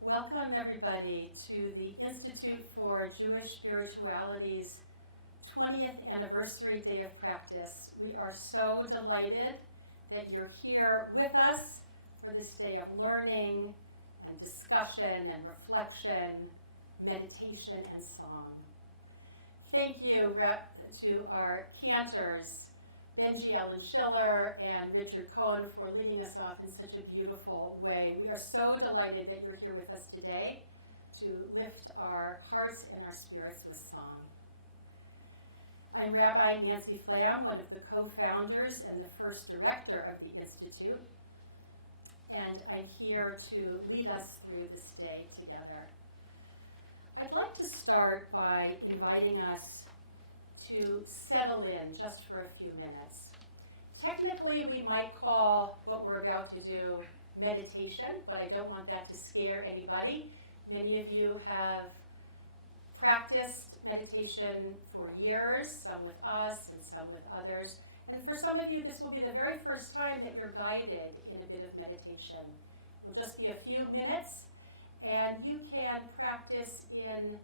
Welcome, everybody, to the Institute for Jewish Spirituality's 20th anniversary day of practice. We are so delighted that you're here with us for this day of learning and discussion and reflection, meditation and song. Thank you to our cantors, Benji Allen Schiller and Richard Cohen, for leading us off in such a beautiful way. We are so delighted that you're here with us today to lift our hearts and our spirits with song. I'm Rabbi Nancy Flam, one of the co-founders and the first director of the Institute, and I'm here to lead us through this day together. I'd like to start by inviting us to settle in just for a few minutes. Technically, we might call what we're about to do meditation, but I don't want that to scare anybody. Many of you have practiced meditation for years, some with us and some with others. And for some of you, this will be the very first time that you're guided in a bit of meditation. It will just be a few minutes, and you can practice in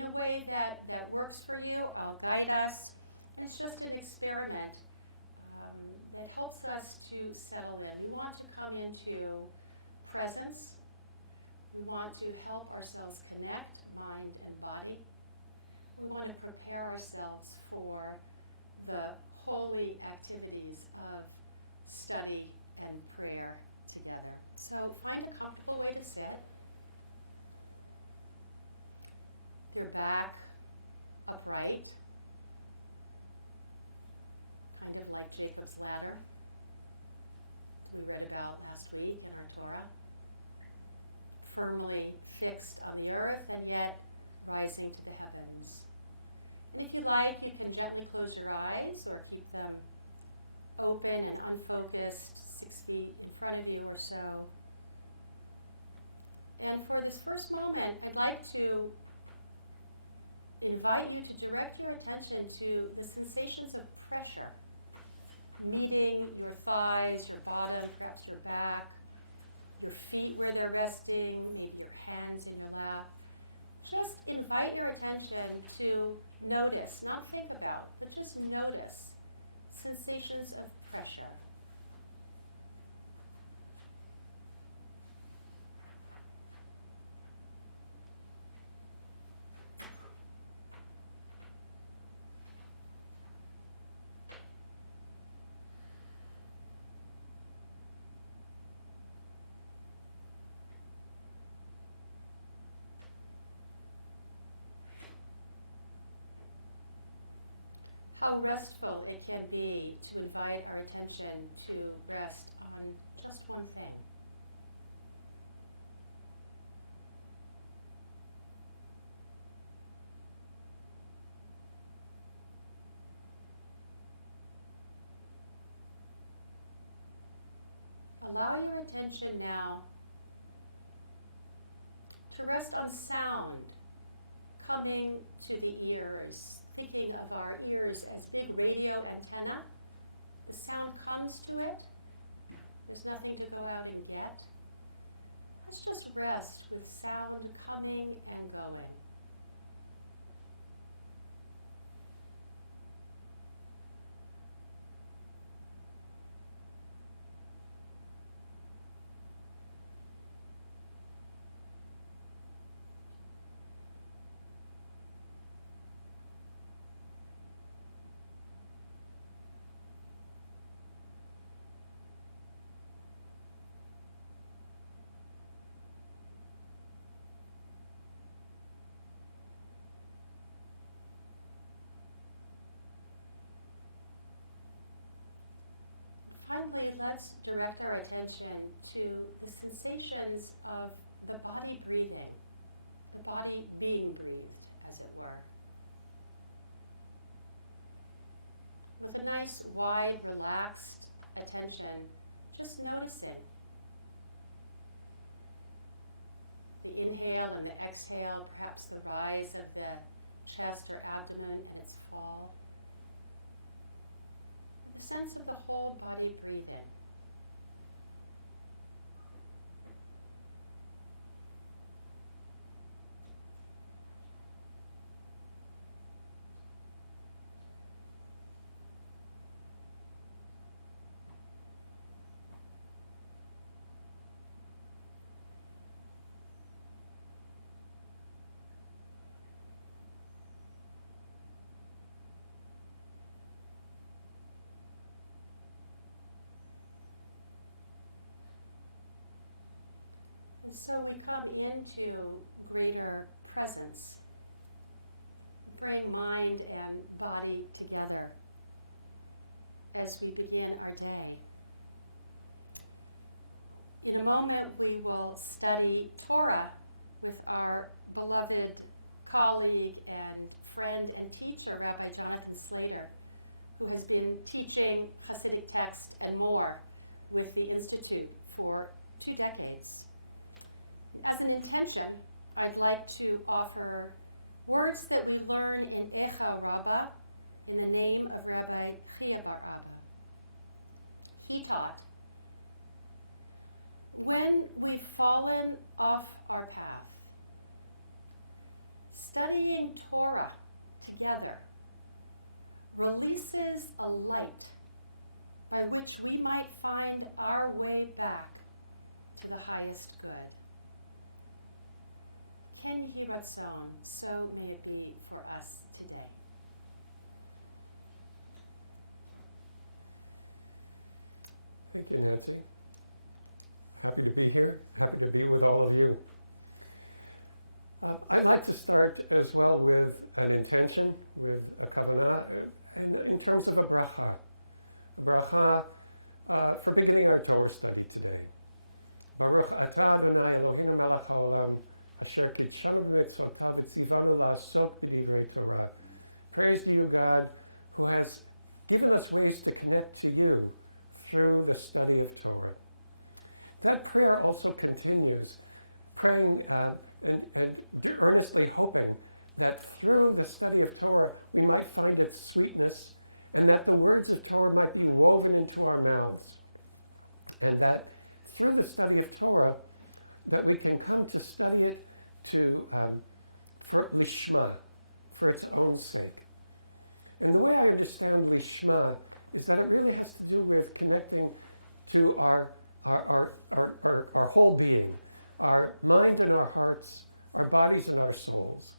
a way that works for you. I'll guide us, and it's just an experiment that helps us to settle in. We want to come into presence. We want to help ourselves connect mind and body. we want to prepare ourselves for the holy activities of study and prayer together. So find a comfortable way to sit. With your back upright, kind of like Jacob's ladder that we read about last week in our Torah. Firmly fixed on the earth and yet rising to the heavens. And if you like, you can gently close your eyes or keep them open and unfocused 6 feet in front of you or so. And for this first moment, I'd like to invite you to direct your attention to the sensations of pressure meeting your thighs, your bottom, perhaps your back, your feet where they're resting, maybe your hands in your lap. Just invite your attention to notice, not think about, but just notice sensations of pressure. How restful it can be to invite our attention to rest on just one thing. Allow your attention now to rest on sound coming to the ears. Thinking of our ears as big radio antenna. The sound comes to it. There's nothing to go out and get. Let's just rest with sound coming and going. Finally, let's direct our attention to the sensations of the body breathing, the body being breathed, as it were. With a nice, wide, relaxed attention, just noticing the inhale and the exhale, perhaps the rise of the chest or abdomen and its fall. The sense of the whole body breathing. And so we come into greater presence, bring mind and body together as we begin our day. In a moment, we will study Torah with our beloved colleague and friend and teacher, Rabbi Jonathan Slater, who has been teaching Hasidic text and more with the Institute for 2 decades. As an intention, I'd like to offer words that we learn in Echa Rabbah in the name of Rabbi Chia Bar Abba. He taught, when we've fallen off our path, studying Torah together releases a light by which we might find our way back to the highest good. Ken Yehi Ratzon, so may it be for us today. Thank you, Nancy. Happy to be here. Happy to be with all of you. I'd like to start as well with an intention, with a kavanah, in terms of a bracha. A bracha for beginning our Torah study today. Baruch atah Adonai Eloheinu melech haolam, asher kitshanu b'mitzvotav v'tzivanu la'asok b'divrei Torah. Praise to you, God, who has given us ways to connect to you through the study of Torah. That prayer also continues, praying and earnestly hoping that through the study of Torah we might find its sweetness, and that the words of Torah might be woven into our mouths, and that through the study of Torah that we can come to study it for lishma, for its own sake. And the way I understand lishma is that it really has to do with connecting to our whole being, our mind and our hearts, our bodies and our souls.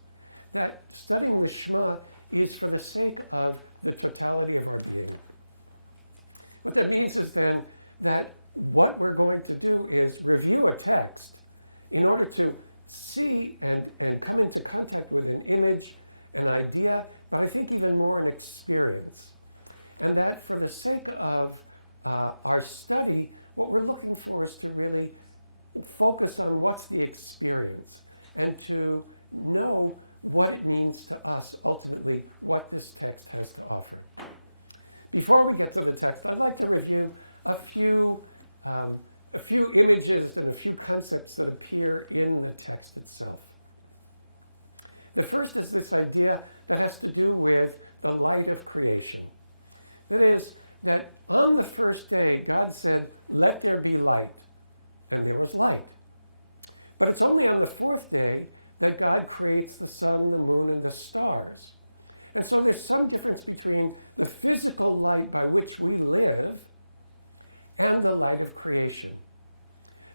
That studying the Shema is for the sake of the totality of our being. What that means is then that what we're going to do is review a text in order to see and come into contact with an image, an idea, but I think even more an experience. And that for the sake of our study, what we're looking for is to really focus on what's the experience and to know what it means to us, ultimately, what this text has to offer. Before we get to the text, I'd like to review a few images and a few concepts that appear in the text itself. The first is this idea that has to do with the light of creation. That is, that on the first day, God said, "Let there be light," and there was light. But it's only on the fourth day that God creates the sun, the moon, and the stars. And so there's some difference between the physical light by which we live and the light of creation.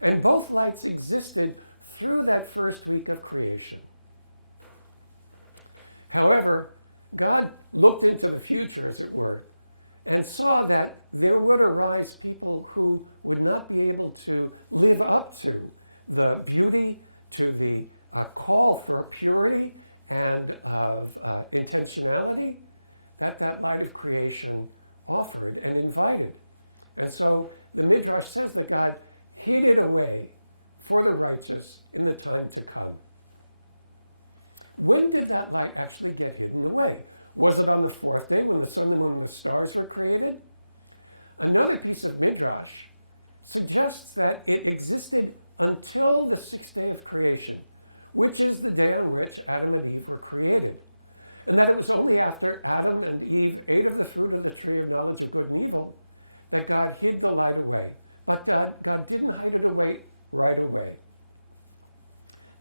And both lights existed through that first week of creation. However, God looked into the future, as it were, and saw that there would arise people who would not be able to live up to the beauty, to the call for purity and of intentionality that light of creation offered and invited. And so the Midrash says that God hid it away for the righteous in the time to come. When did that light actually get hidden away? Was it on the fourth day when the sun, the moon, and the stars were created? Another piece of Midrash suggests that it existed until the sixth day of creation, which is the day on which Adam and Eve were created. And that it was only after Adam and Eve ate of the fruit of the tree of knowledge of good and evil that God hid the light away. But God didn't hide it away right away.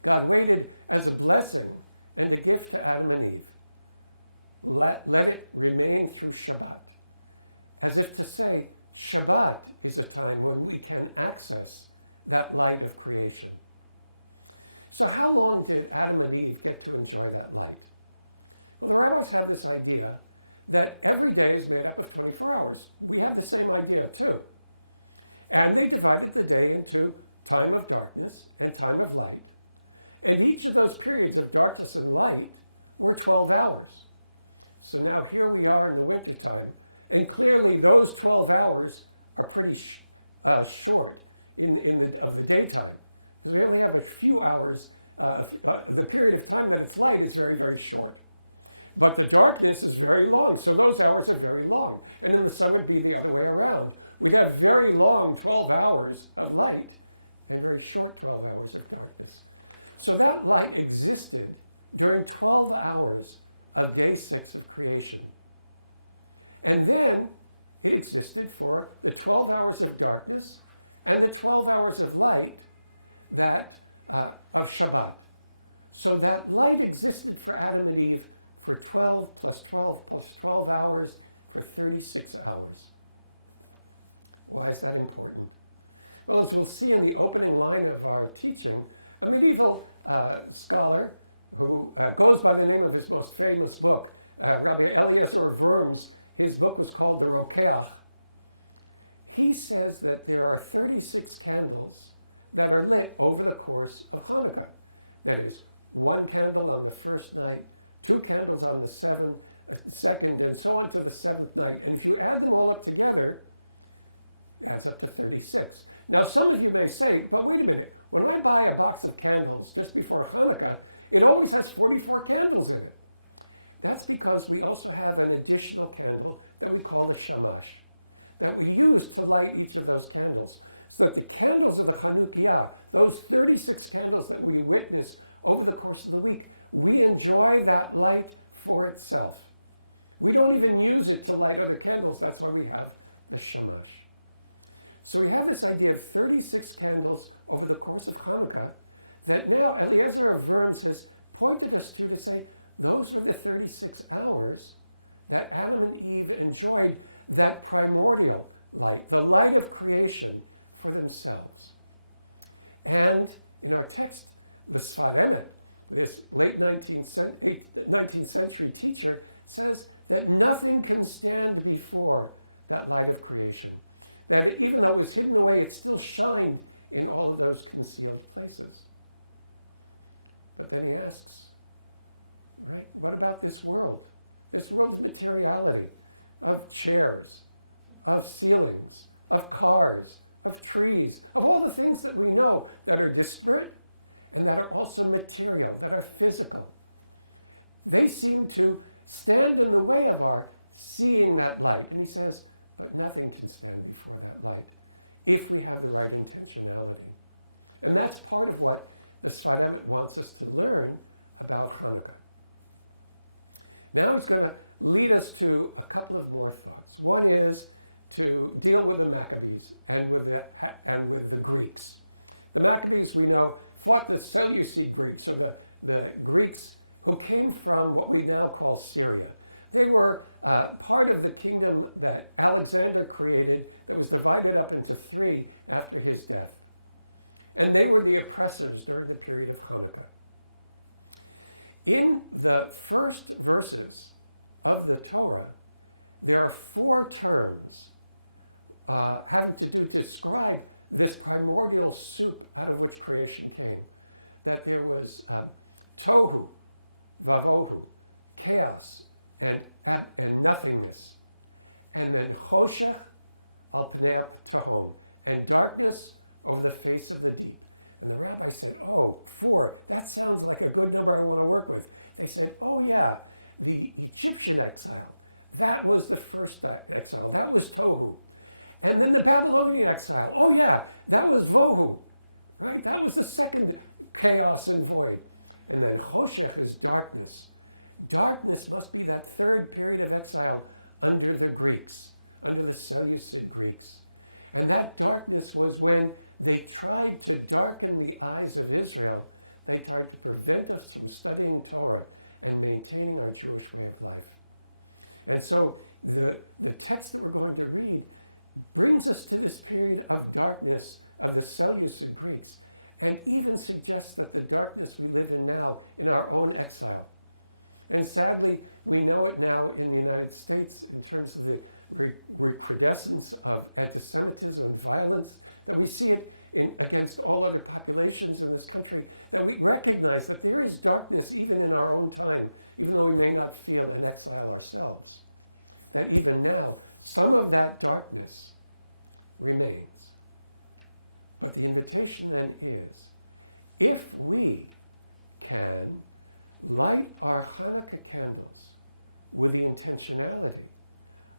God waited as a blessing and a gift to Adam and Eve. Let it remain through Shabbat, as if to say, Shabbat is a time when we can access that light of creation. So how long did Adam and Eve get to enjoy that light? Well, the rabbis have this idea that every day is made up of 24 hours. We have the same idea too. And they divided the day into time of darkness and time of light. And each of those periods of darkness and light were 12 hours. So now here we are in the wintertime, and clearly those 12 hours are pretty short of the daytime, because we only have a few hours. The period of time that it's light is very, very short. But the darkness is very long, so those hours are very long. And in the summer it'd be the other way around. We'd have very long 12 hours of light and very short 12 hours of darkness. So that light existed during 12 hours of day 6 of creation. And then it existed for the 12 hours of darkness and the 12 hours of light that of Shabbat. So that light existed for Adam and Eve for 12 plus 12 plus 12 hours for 36 hours. Why is that important? Well, as we'll see in the opening line of our teaching, a medieval scholar who goes by the name of his most famous book, Rabbi Eliezer Verms. His book was called The Rokeach. He says that there are 36 candles that are lit over the course of Hanukkah. That is, one candle on the first night, two candles on the second, and so on to the seventh night. And if you add them all up together, it adds up to 36. Now, some of you may say, but wait a minute, when I buy a box of candles just before Hanukkah, it always has 44 candles in it. That's because we also have an additional candle that we call the shamash, that we use to light each of those candles. So that the candles of the Chanukiah, those 36 candles that we witness over the course of the week, we enjoy that light for itself. We don't even use it to light other candles. That's why we have the shamash. So we have this idea of 36 candles over the course of Hanukkah that now Eliezer of Worms has pointed us to say, those were the 36 hours that Adam and Eve enjoyed that primordial light, the light of creation, for themselves. And in our text, the Sfat Emet, this late 19th century teacher, says that nothing can stand before that light of creation. That even though it was hidden away, it still shined in all of those concealed places. But then he asks, right, what about this world? This world of materiality, of chairs, of ceilings, of cars, of trees, of all the things that we know that are disparate and that are also material, that are physical. They seem to stand in the way of our seeing that light. And he says, but nothing can stand before that light if we have the right intentionality. And that's part of what the Sfat Emet wants us to learn about Hanukkah. Now he's going to lead us to a couple of more thoughts. One is to deal with the Maccabees and with the Greeks. The Maccabees, we know, fought the Seleucid Greeks, or the Greeks who came from what we now call Syria. They were part of the kingdom that Alexander created that was divided up into three after his death. And they were the oppressors during the period of Hanukkah. In the first verses of the Torah, there are four terms having to describe this primordial soup out of which creation came. That there was tohu, vavohu, chaos, and nothingness. And then choshech al pnei tehom, and darkness over the face of the deep. And the rabbi said, oh, 4, that sounds like a good number I want to work with. They said, oh yeah, the Egyptian exile, that was the first exile, that was tohu. And then the Babylonian exile, oh yeah, that was vohu, right? That was the second chaos and void. And then choshech is darkness. Darkness must be that third period of exile under the Greeks, under the Seleucid Greeks. And that darkness was when they tried to darken the eyes of Israel. They tried to prevent us from studying Torah and maintaining our Jewish way of life. And so the text that we're going to read brings us to this period of darkness of the Seleucid Greeks, and even suggests that the darkness we live in now in our own exile. And sadly, we know it now in the United States in terms of the recrudescence of anti-Semitism and violence, that we see it against all other populations in this country, that we recognize that there is darkness even in our own time, even though we may not feel an exile ourselves. That even now, some of that darkness remains. But the invitation then is, if we can light our Hanukkah candles with the intentionality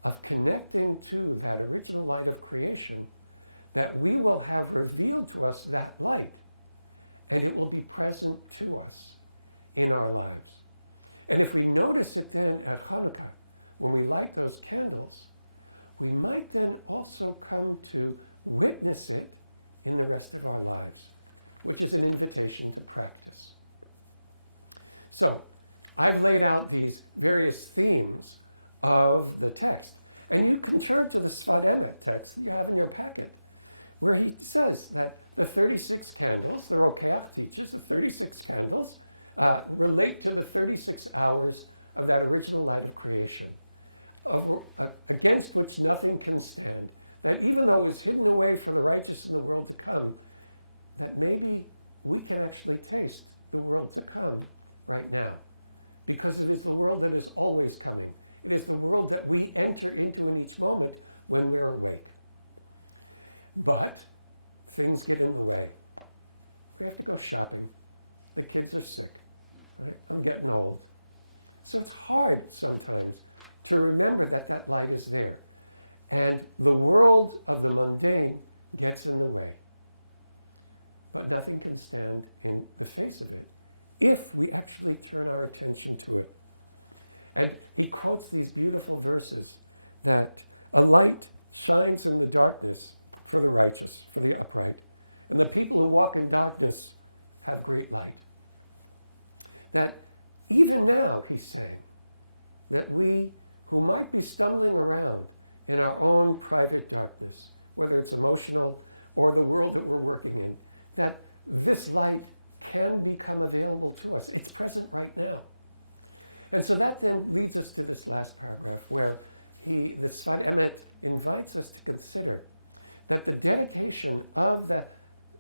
of connecting to that original light of creation, that we will have revealed to us that light, and it will be present to us in our lives. And if we notice it then at Hanukkah, when we light those candles, we might then also come to witness it in the rest of our lives, which is an invitation to practice. So, I've laid out these various themes of the text. And you can turn to the Sfat Emet text that you have in your packet, where he says that the 36 candles, the Rokeach teaches, the 36 candles relate to the 36 hours of that original light of creation, against which nothing can stand. That even though it was hidden away for the righteous in the world to come, that maybe we can actually taste the world to come right now. Because it is the world that is always coming. It is the world that we enter into in each moment when we're awake. But things get in the way. We have to go shopping. The kids are sick. Right? I'm getting old. So it's hard sometimes to remember that that light is there. And the world of the mundane gets in the way. But nothing can stand in the face of it if we actually turn our attention to it. And he quotes these beautiful verses that a light shines in the darkness for the righteous, for the upright. And the people who walk in darkness have great light. That even now, he's saying, that we who might be stumbling around in our own private darkness, whether it's emotional or the world that we're working in, that this light can become available to us. It's present right now. And so that then leads us to this last paragraph where the Sfat Emet invites us to consider that the dedication of the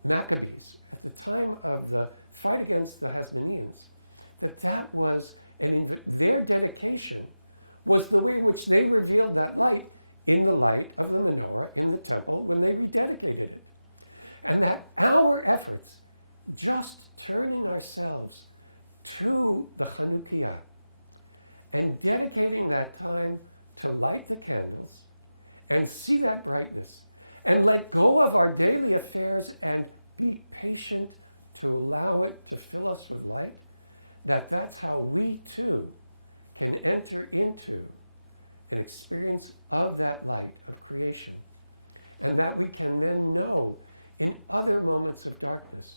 Maccabees at the time of the fight against the Hasmoneans, that was their dedication was the way in which they revealed that light in the light of the menorah in the temple when they rededicated it. And that our efforts, just turning ourselves to the Chanukiah and dedicating that time to light the candles and see that brightness and let go of our daily affairs and be patient to allow it to fill us with light, that's how we too can enter into an experience of that light of creation, and that we can then know in other moments of darkness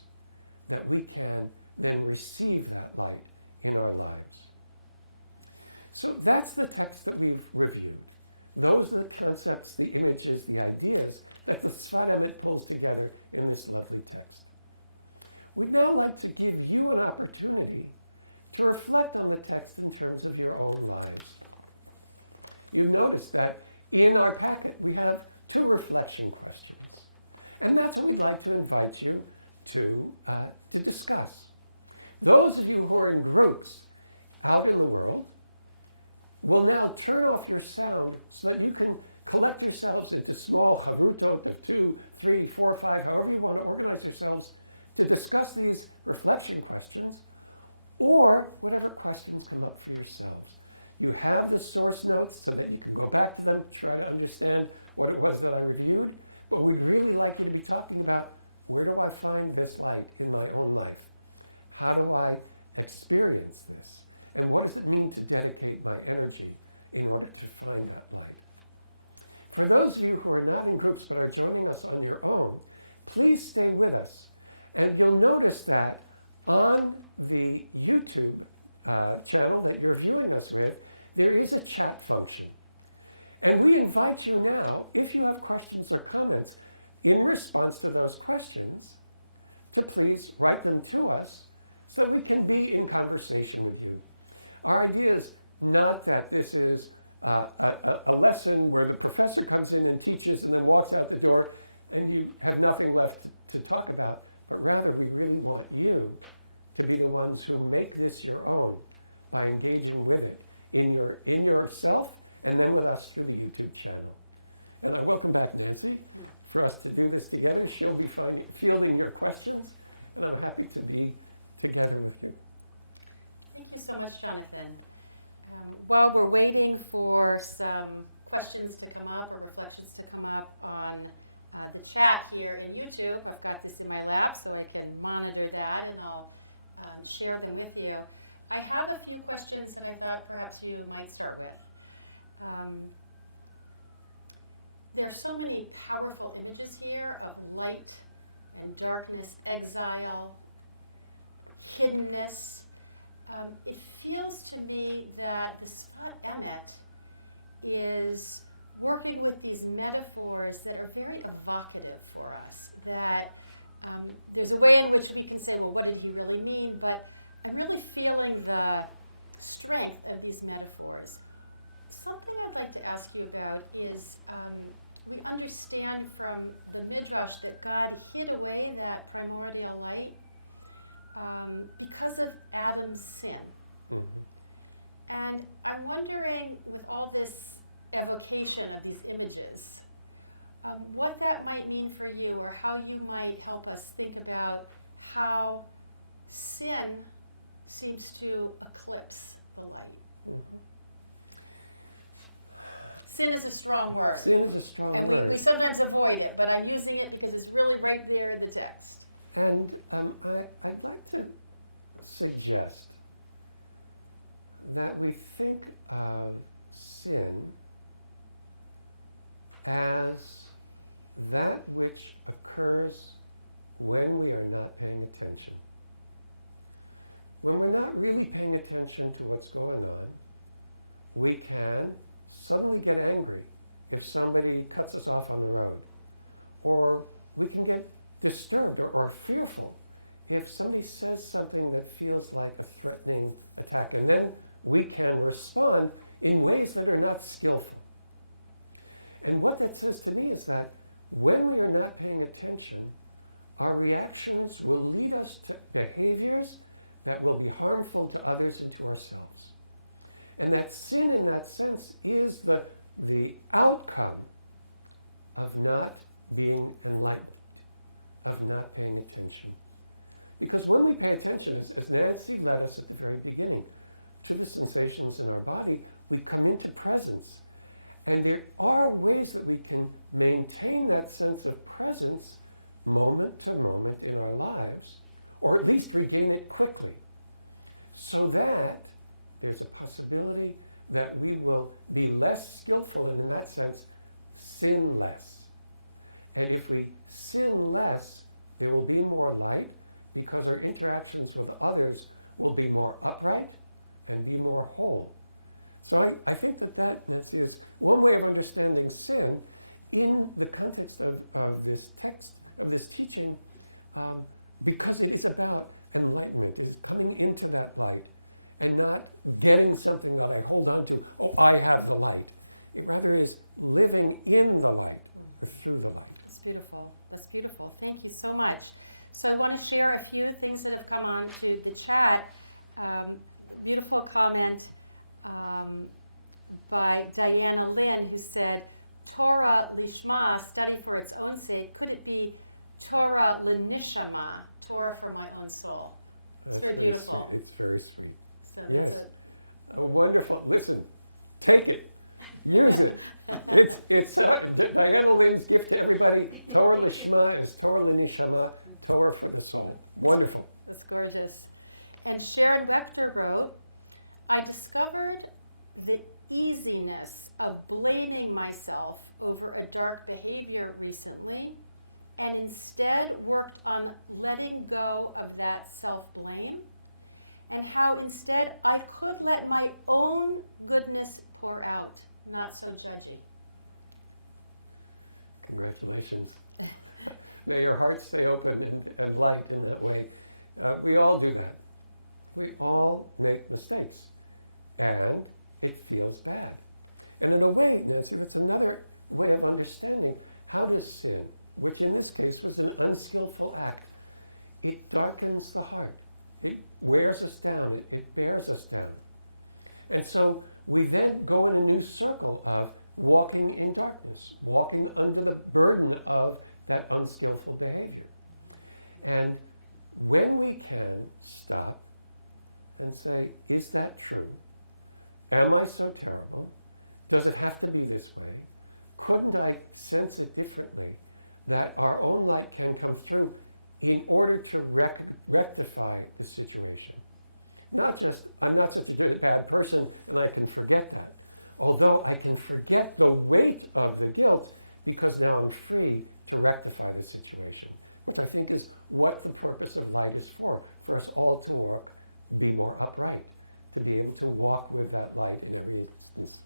that we can then receive that light in our lives. So that's the text that we've reviewed. Those are the concepts, the images, the ideas that the Sfat Emet pulls together in this lovely text. We'd now like to give you an opportunity to reflect on the text in terms of your own lives. You've noticed that in our packet we have 2 reflection questions. And that's what we'd like to invite you to discuss. Those of you who are in groups out in the world will now turn off your sound so that you can collect yourselves into small chavrutot of 2, 3, 4, 5, however you want to organize yourselves to discuss these reflection questions or whatever questions come up for yourselves. You have the source notes so that you can go back to them, try to understand what it was that I reviewed, but we'd really like you to be talking about, where do I find this light in my own life? How do I experience this? And what does it mean to dedicate my energy in order to find that light? For those of you who are not in groups but are joining us on your own, please stay with us. And you'll notice that on the YouTube channel that you're viewing us with, there is a chat function. And we invite you now, if you have questions or comments in response to those questions, to please write them to us so that we can be in conversation with you. Our idea is not that this is a lesson where the professor comes in and teaches and then walks out the door and you have nothing left to talk about, but rather we really want you to be the ones who make this your own by engaging with it in yourself and then with us through the YouTube channel. And I welcome back Nancy for us to do this together. She'll be fielding your questions, and I'm happy to be together with you. Thank you so much, Jonathan. While we're waiting for some questions to come up or reflections to come up on the chat here in YouTube, I've got this in my lap so I can monitor that, and I'll share them with you. I have a few questions that I thought perhaps you might start with. There are so many powerful images here of light and darkness, exile, hiddenness. It feels to me that the Sfat Emet is working with these metaphors that are very evocative for us, that There's a way in which we can say, well, what did he really mean? But I'm really feeling the strength of these metaphors. Something I'd like to ask you about is we understand from the Midrash that God hid away that primordial light because of Adam's sin. Mm-hmm. And I'm wondering, with all this evocation of these images, what that might mean for you, or how you might help us think about how sin seems to eclipse the light. Mm-hmm. Sin is a strong word. Sin is a strong and word. And we sometimes avoid it, but I'm using it because it's really right there in the text. And I'd like to suggest that we think of sin as that which occurs when we are not paying attention. When we're not really paying attention to what's going on, we can suddenly get angry if somebody cuts us off on the road. Or we can get disturbed or fearful if somebody says something that feels like a threatening attack. And then we can respond in ways that are not skillful. And what that says to me is that when we are not paying attention, our reactions will lead us to behaviors that will be harmful to others and to ourselves. And that sin, in that sense, is the outcome of not being enlightened, of not paying attention. Because when we pay attention, as Nancy led us at the very beginning, to the sensations in our body, we come into presence. And there are ways that we can maintain that sense of presence moment to moment in our lives, or at least regain it quickly, so that there's a possibility that we will be less skillful and, in that sense, sin less. And if we sin less, there will be more light, because our interactions with others will be more upright and be more whole. So I think that, Nancy, is one way of understanding sin in the context of this text, of this teaching, because it is about enlightenment, is coming into that light and not getting something that I hold on to, oh, I have the light. It rather is living in the light or through the light. That's beautiful. That's beautiful. Thank you so much. So I want to share a few things that have come on to the chat. Beautiful comment by Diana Lynn, who said, Torah lishma, study for its own sake. Could it be Torah lenishama, Torah for my own soul? It's very beautiful. Sweet. It's very sweet. So yes. A wonderful, listen, take it, use it. It's Diana Lynn's gift to everybody. Torah lishma is Torah lenishama, Torah for the soul. Wonderful. That's gorgeous. And Sharon Wechter wrote, I discovered the easiness of blaming myself over a dark behavior recently, and instead worked on letting go of that self-blame, and how instead I could let my own goodness pour out, not so judgy. Congratulations. May your heart stay open and light in that way. We all do that. We all make mistakes, and it feels bad. And in a way, Nancy, that's another way of understanding how does sin, which in this case was an unskillful act, it darkens the heart. It wears us down. It bears us down. And so we then go in a new circle of walking in darkness, walking under the burden of that unskillful behavior. And when we can stop and say, is that true? Am I so terrible? Does it have to be this way? Couldn't I sense it differently? That our own light can come through in order to rectify the situation. Not just, I'm not such a bad person and I can forget that. Although I can forget the weight of the guilt because now I'm free to rectify the situation, which I think is what the purpose of light is for us all to work, be more upright, to be able to walk with that light in every instance.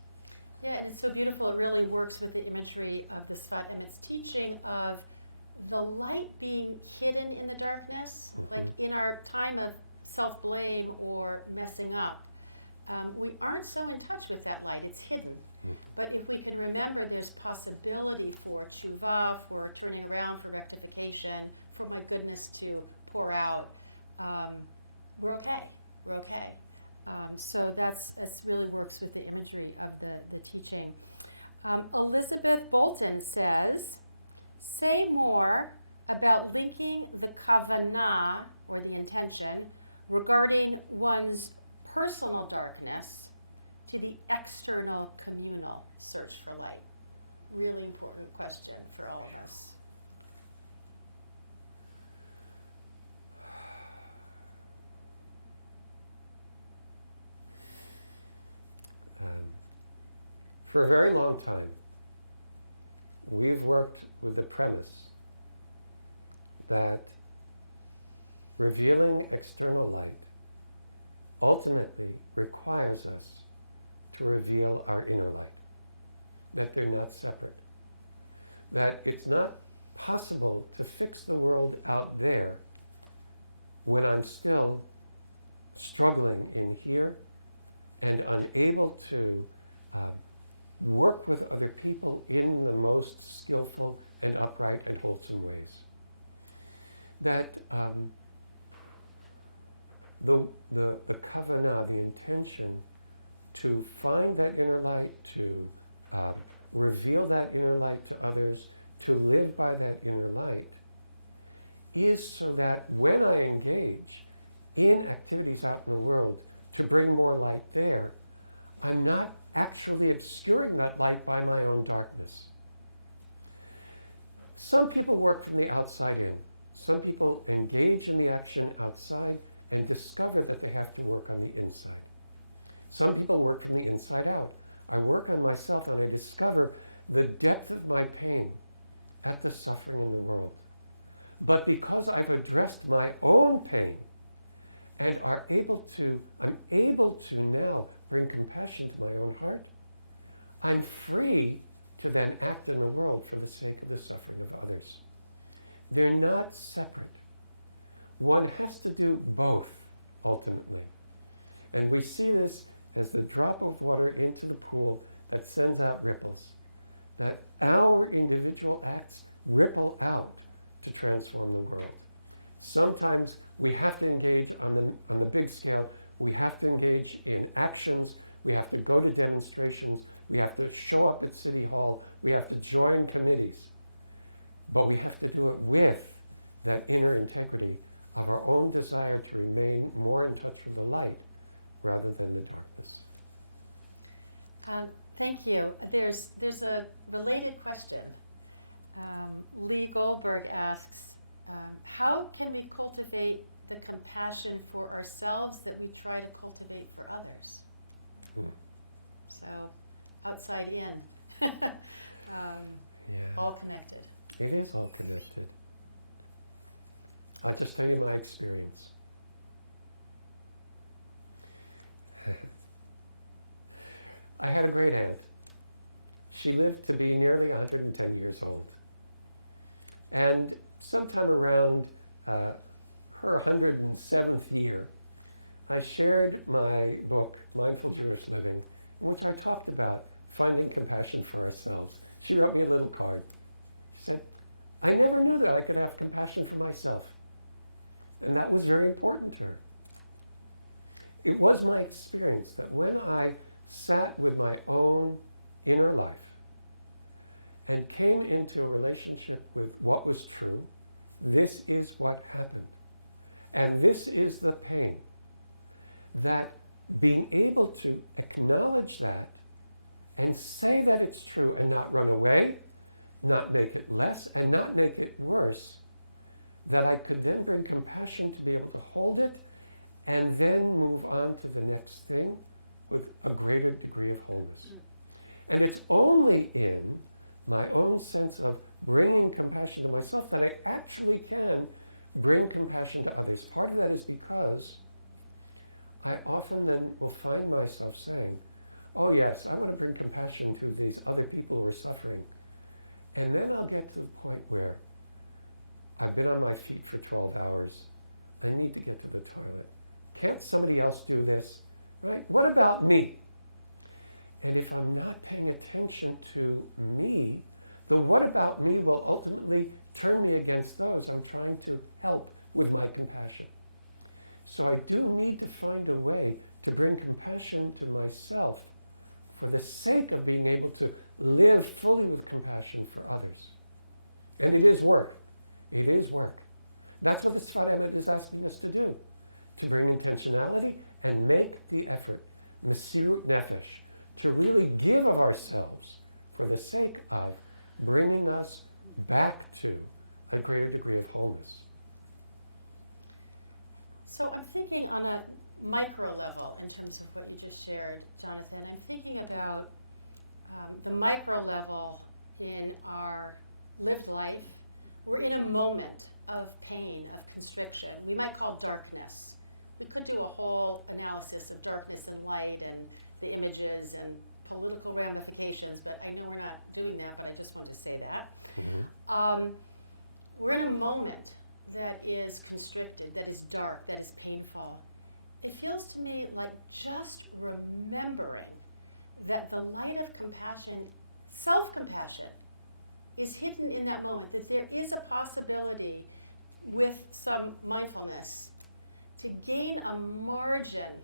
Yeah, and it's so beautiful. It really works with the imagery of the Sfat Emet's teaching of the light being hidden in the darkness, Mm-hmm. like in our time of self-blame or messing up, we aren't so in touch with that light. It's hidden. Mm-hmm. But if we can remember there's possibility for tshuva, for turning around, for rectification, for my goodness to pour out, we're okay. We're okay. So that's really works with the imagery of the teaching. Elizabeth Bolton says, say more about linking the kavanah, or the intention, regarding one's personal darkness to the external communal search for light. Really important question for all of us. For a very long time, we've worked with the premise that revealing external light ultimately requires us to reveal our inner light, that they're not separate, that it's not possible to fix the world out there when I'm still struggling in here and unable to work with other people in the most skillful and upright and wholesome ways. That the kavanah, the intention to find that inner light, to reveal that inner light to others, to live by that inner light, is so that when I engage in activities out in the world to bring more light there, I'm not actually obscuring that light by my own darkness. Some people work from the outside in. Some people engage in the action outside and discover that they have to work on the inside. Some people work from the inside out. I work on myself and I discover the depth of my pain at the suffering in the world. But because I've addressed my own pain and I'm able to now bring compassion to my own heart, I'm free to then act in the world for the sake of the suffering of others. They're not separate. One has to do both, ultimately. And we see this as the drop of water into the pool that sends out ripples. That our individual acts ripple out to transform the world. Sometimes we have to engage on the big scale. We have to engage in actions. We have to go to demonstrations. We have to show up at City Hall. We have to join committees. But we have to do it with that inner integrity of our own desire to remain more in touch with the light rather than the darkness. Thank you. There's a related question. Lee Goldberg asks, how can we cultivate the compassion for ourselves that we try to cultivate for others? So, outside in, all connected. It is all connected. I'll just tell you my experience. I had a great aunt. She lived to be nearly 110 years old. And sometime around her 107th year, I shared my book, Mindful Jewish Living, in which I talked about finding compassion for ourselves. She wrote me a little card. She said, I never knew that I could have compassion for myself. And that was very important to her. It was my experience that when I sat with my own inner life and came into a relationship with what was true, this is what happened. And this is the pain. That being able to acknowledge that and say that it's true and not run away, not make it less and not make it worse, that I could then bring compassion to be able to hold it and then move on to the next thing with a greater degree of wholeness. And it's only in my own sense of bringing compassion to myself that I actually can bring compassion to others. Part of that is because I often then will find myself saying, oh yes, I want to bring compassion to these other people who are suffering. And then I'll get to the point where I've been on my feet for 12 hours. I need to get to the toilet. Can't somebody else do this? Right? What about me? And if I'm not paying attention to me, the what about me will ultimately turn me against those I'm trying to help with my compassion. So I do need to find a way to bring compassion to myself for the sake of being able to live fully with compassion for others. And it is work. It is work. That's what the Sfat Emet is asking us to do, to bring intentionality and make the effort, Mesirut Nefesh, to really give of ourselves for the sake of bringing us back to a greater degree of wholeness. So I'm thinking on a micro level in terms of what you just shared, Jonathan. I'm thinking about the micro level in our lived life. We're in a moment of pain, of constriction. We might call darkness. We could do a whole analysis of darkness and light and the images and political ramifications, but I know we're not doing that, but I just wanted to say that. Mm-hmm. We're in a moment that is constricted, that is dark, that is painful. It feels to me like just remembering that the light of compassion, self-compassion, is hidden in that moment, that there is a possibility with some mindfulness to gain a margin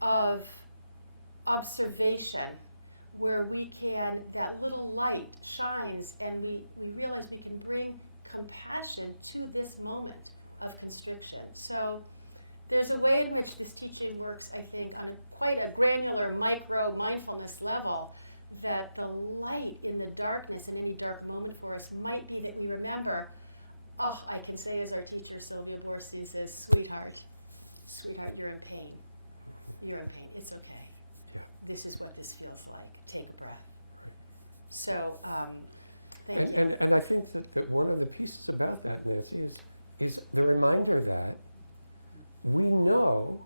of observation where we can, that little light shines and we realize we can bring compassion to this moment of constriction. So there's a way in which this teaching works, I think, on quite a granular micro mindfulness level, that the light in the darkness in any dark moment for us might be that we remember, oh, I can say as our teacher Sylvia Borstein says, sweetheart, you're in pain. You're in pain. It's okay. Yeah. This is what this feels like. Take a breath. Right. So, thank you. And I think that one of the pieces about that, Nancy, is the reminder that we know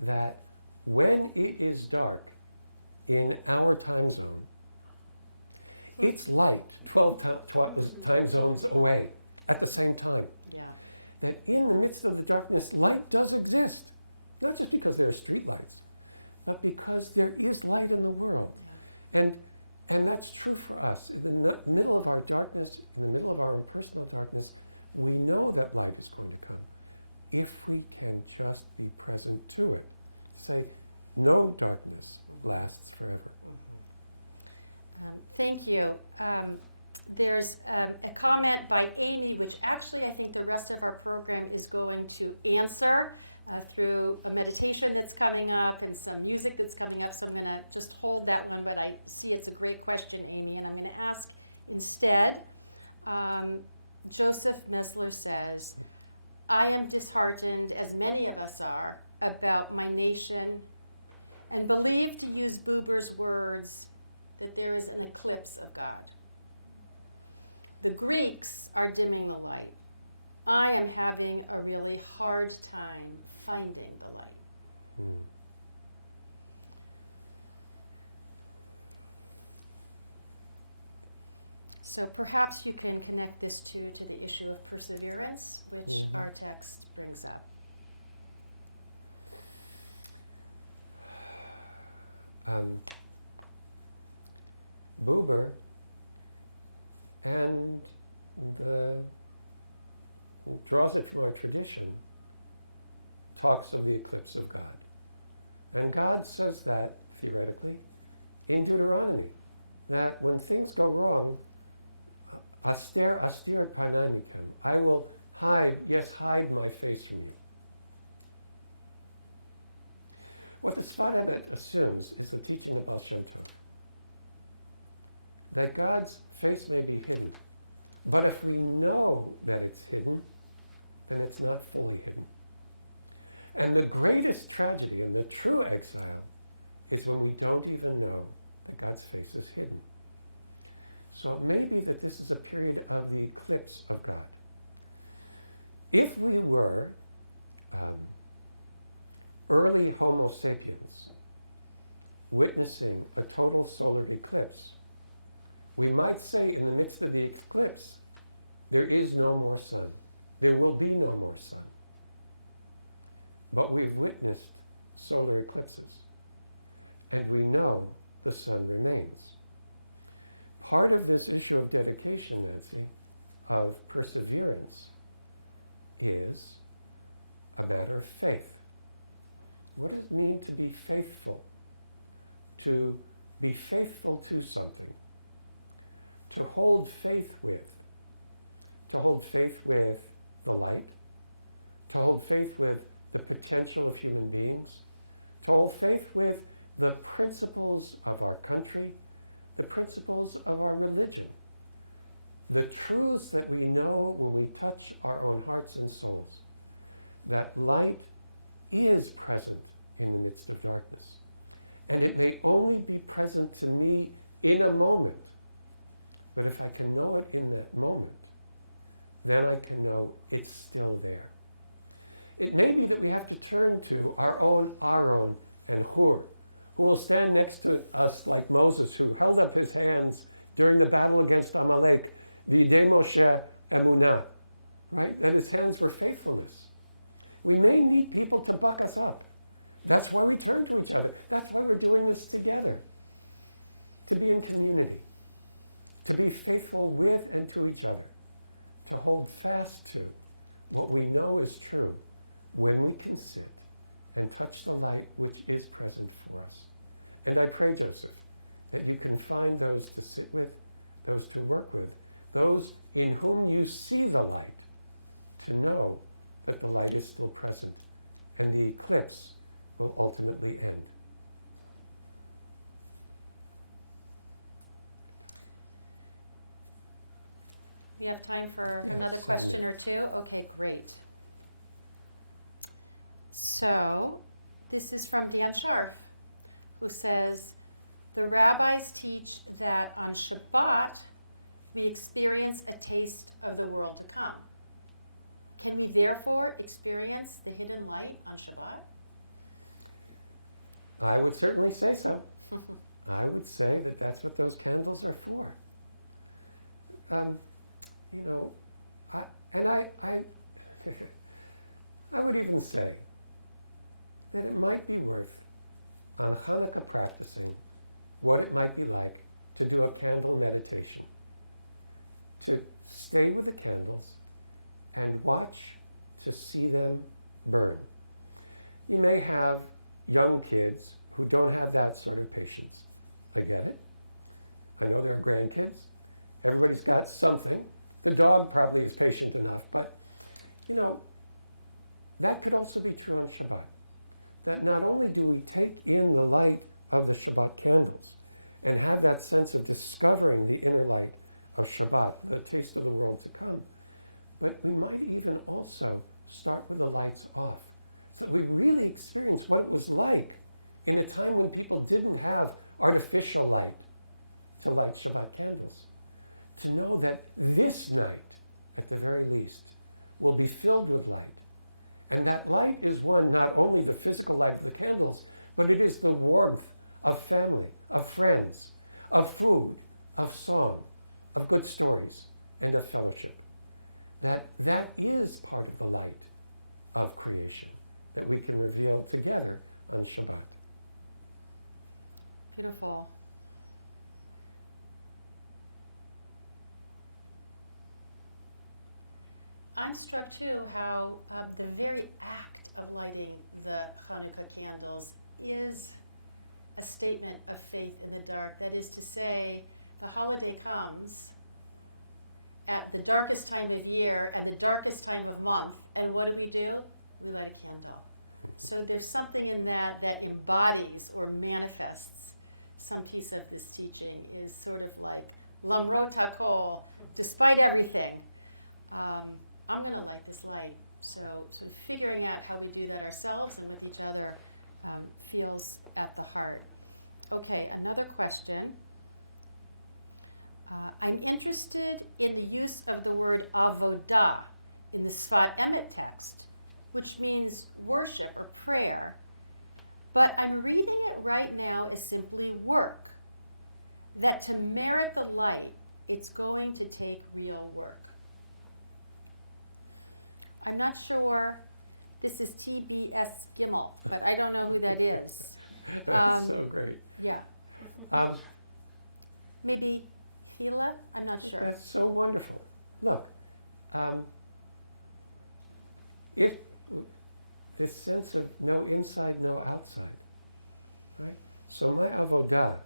that when it is dark in our time zone, it's light 12 time zones away at the same time. Yeah. That in the midst of the darkness, light does exist. Not just because there are street lights, but because there is light in the world. Yeah. And that's true for us. In the middle of our darkness, in the middle of our impersonal darkness, we know that light is going to come if we can just be present to it. Say, no darkness lasts forever. Mm-hmm. Thank you. There's a comment by Amy, which actually I think the rest of our program is going to answer through a meditation that's coming up and some music that's coming up. So I'm going to just hold that one, but I see it's a great question, Amy, and I'm going to ask instead. Joseph Mesler says, I am disheartened, as many of us are, about my nation and believe, to use Buber's words, that there is an eclipse of God. The Greeks are dimming the light. I am having a really hard time finding the light. Mm. So perhaps you can connect this to the issue of perseverance, which our text brings up. Buber and draws it from our tradition, talks of the eclipse of God. And God says that, theoretically, in Deuteronomy, that when things go wrong, aster et parnai mikem, I will hide my face from you. What the Sfat Emet assumes is the teaching of Baal Shem Tov, that God's face may be hidden, but if we know that it's hidden, then it's not fully hidden. And the greatest tragedy and the true exile is when we don't even know that God's face is hidden. So it may be that this is a period of the eclipse of God. If we were early Homo sapiens witnessing a total solar eclipse, we might say in the midst of the eclipse, There is no more sun. There will be no more sun. But we've witnessed solar eclipses, and we know the sun remains. Part of this issue of dedication, Nancy, of perseverance, is a matter of faith. What does it mean to be faithful? To be faithful to something. To hold faith with. To hold faith with the light. To hold faith with the potential of human beings. To hold faith with the principles of our country, the principles of our religion, the truths that we know when we touch our own hearts and souls, that light is present in the midst of darkness. And it may only be present to me in a moment, but if I can know it in that moment, then I can know it's still there. It may be that we have to turn to our own Aaron and Hur, who will stand next to us like Moses, who held up his hands during the battle against Amalek, V'idei Moshe emunah, right? That his hands were faithfulness. We may need people to buck us up. That's why we turn to each other. That's why we're doing this together. To be in community, to be faithful with and to each other, to hold fast to what we know is true when we can sit and touch the light which is present for us. And I pray, Joseph, that you can find those to sit with, those to work with, those in whom you see the light, to know that the light is still present and the eclipse will ultimately end. We have time for Yeah, another 7 question minutes. or two? Okay, great. So, this is from Dan Scharf, who says, the rabbis teach that on Shabbat, we experience a taste of the world to come. Can we therefore experience the hidden light on Shabbat? I would certainly say so. I would say that that's what those candles are for. You know, I would even say that it might be worth, on Hanukkah, practicing what it might be like to do a candle meditation, to stay with the candles and watch to see them burn. You may have young kids who don't have that sort of patience. I get it. I know there are grandkids. Everybody's got something. The dog probably is patient enough, but you know, that could also be true on Shabbat. That not only do we take in the light of the Shabbat candles and have that sense of discovering the inner light of Shabbat, the taste of the world to come, but we might even also start with the lights off, so that we really experience what it was like in a time when people didn't have artificial light to light Shabbat candles. To know that this night, at the very least, will be filled with light. And that light is one, not only the physical light of the candles, but it is the warmth of family, of friends, of food, of song, of good stories, and of fellowship. That is part of the light of creation that we can reveal together on Shabbat. Beautiful. I'm struck too how the very act of lighting the Hanukkah candles is a statement of faith in the dark. That is to say, the holiday comes at the darkest time of year and the darkest time of month, and what do? We light a candle. So there's something in that that embodies or manifests some piece of this teaching, is sort of like lamrot hakol, despite everything. I'm going to light this light. So sort of figuring out how we do that ourselves and with each other feels at the heart. Okay, another question. I'm interested in the use of the word avodah in the Sfat Emet text, which means worship or prayer, but I'm reading it right now as simply work, that to merit the light, it's going to take real work. I'm not sure. This is TBS Gimel, but I don't know who that is. That's so great. Yeah. Um, Maybe Gila? I'm not sure. That's so wonderful. Look, if this sense of no inside, no outside, right? So my avodah,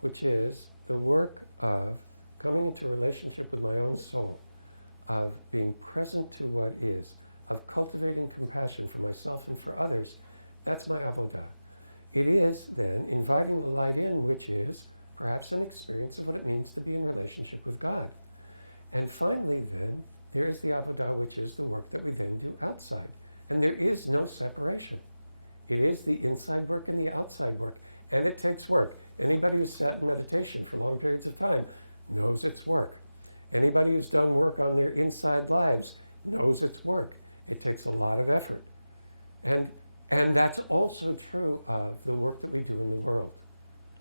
which is the work of coming into a relationship with my own soul, of being present to what is, of cultivating compassion for myself and for others, that's my avodah. It is then inviting the light in, which is perhaps an experience of what it means to be in relationship with God. And finally then, there is the avodah, which is the work that we then do outside. And there is no separation. It is the inside work and the outside work. And it takes work. Anybody who's sat in meditation for long periods of time knows it's work. Anybody who's done work on their inside lives knows it's work. It takes a lot of effort. And that's also true of the work that we do in the world,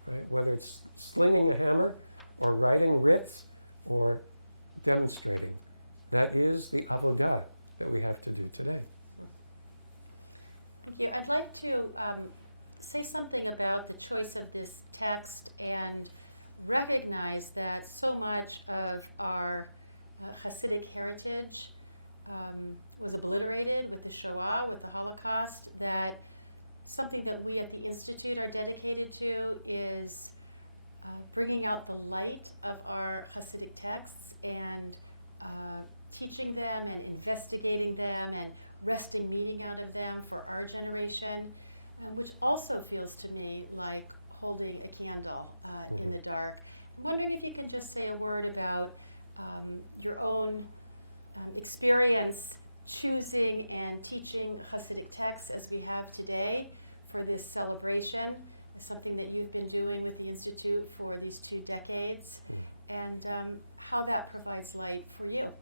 right? Whether it's slinging a hammer or writing writs or demonstrating. That is the avodah that we have to do today. Thank you. I'd like to say something about the choice of this text and recognize that so much of our Hasidic heritage was obliterated with the Shoah, with the Holocaust, that something that we at the Institute are dedicated to is bringing out the light of our Hasidic texts and teaching them and investigating them and wresting meaning out of them for our generation, which also feels to me like holding a candle in the dark. I'm wondering if you can just say a word about your own experience choosing and teaching Hasidic texts as we have today for this celebration. It's something that you've been doing with the Institute for these 2 decades, and how that provides light for you.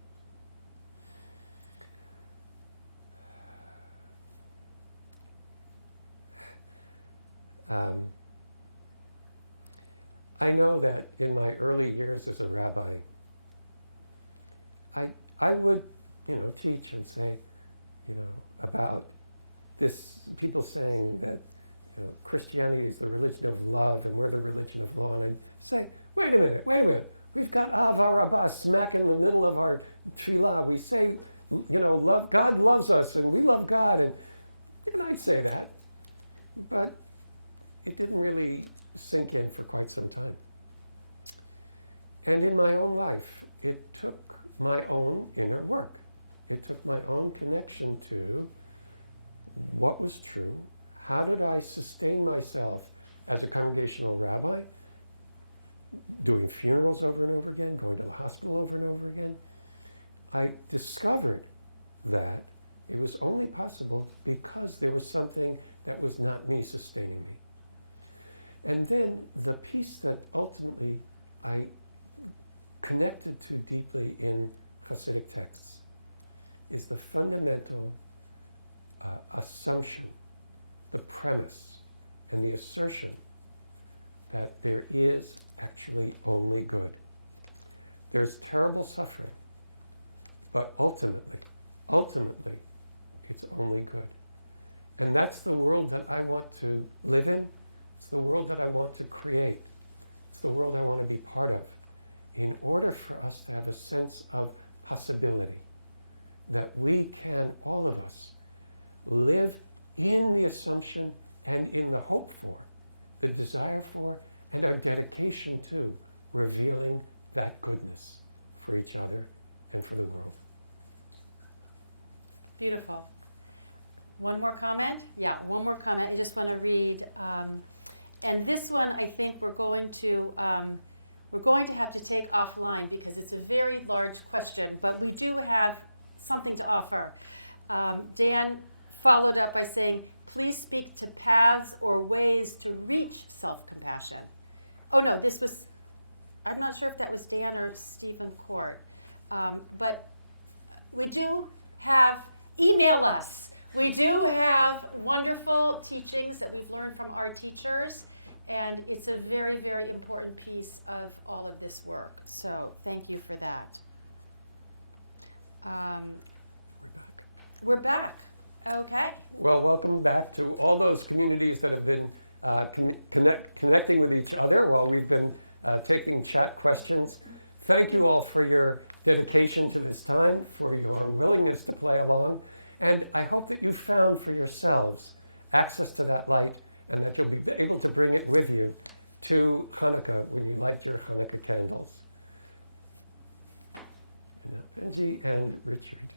I know that in my early years as a rabbi, I would, teach and say, about this, people saying that, Christianity is the religion of love and we're the religion of law. And I'd say, wait a minute. We've got Ava Rabbah smack in the middle of our tefillah. We say, love, God loves us and we love God. And I'd say that. But it didn't really sink in for quite some time. And in my own life, it took my own inner work. It took my own connection to what was true. How did I sustain myself as a congregational rabbi, doing funerals over and over again, going to the hospital over and over again? I discovered that it was only possible because there was something that was not me sustaining me. And then the piece that ultimately I connected to deeply in Hasidic texts is the fundamental assumption, the premise, and the assertion that there is actually only good. There's terrible suffering, but ultimately, it's only good. And that's the world that I want to live in. It's the world that I want to create. It's the world I want to be part of. In order for us to have a sense of possibility, that we can, all of us, live in the assumption and in the hope for, the desire for, and our dedication to revealing that goodness for each other and for the world. Beautiful. One more comment? Yeah, one more comment. I just want to read. And this one, I think we're going to have to take offline because it's a very large question, but we do have something to offer. Dan followed up by saying, please speak to paths or ways to reach self-compassion. Oh no, this was, I'm not sure if that was Dan or Stephen Court, but we do have, email us. We do have wonderful teachings that we've learned from our teachers, and it's a very, very important piece of all of this work. So thank you for that. We're back. We're back. Okay. Well, welcome back to all those communities that have been connecting with each other while we've been taking chat questions. Thank you all for your dedication to this time, for your willingness to play along, and I hope that you found for yourselves access to that light and that you'll be able to bring it with you to Hanukkah when you light your Hanukkah candles. And now Benji and Richard.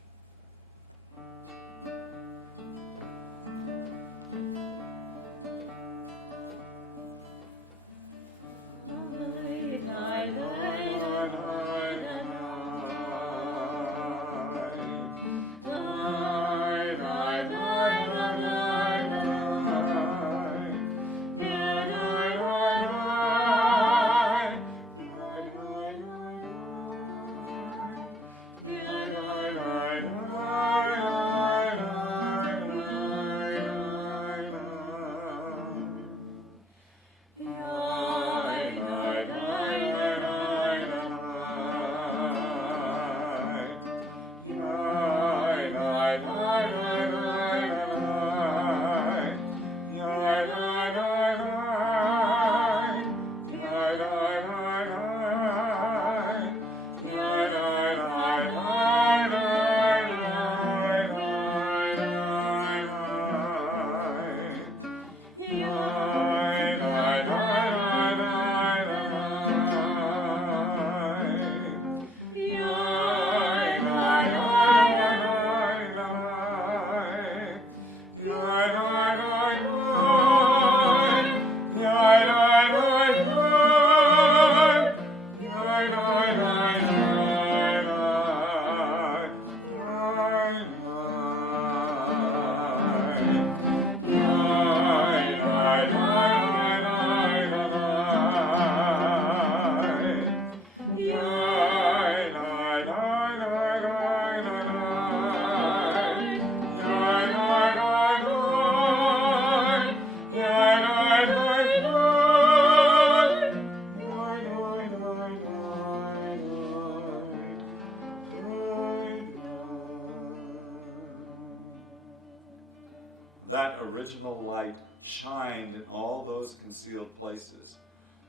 That original light shined in all those concealed places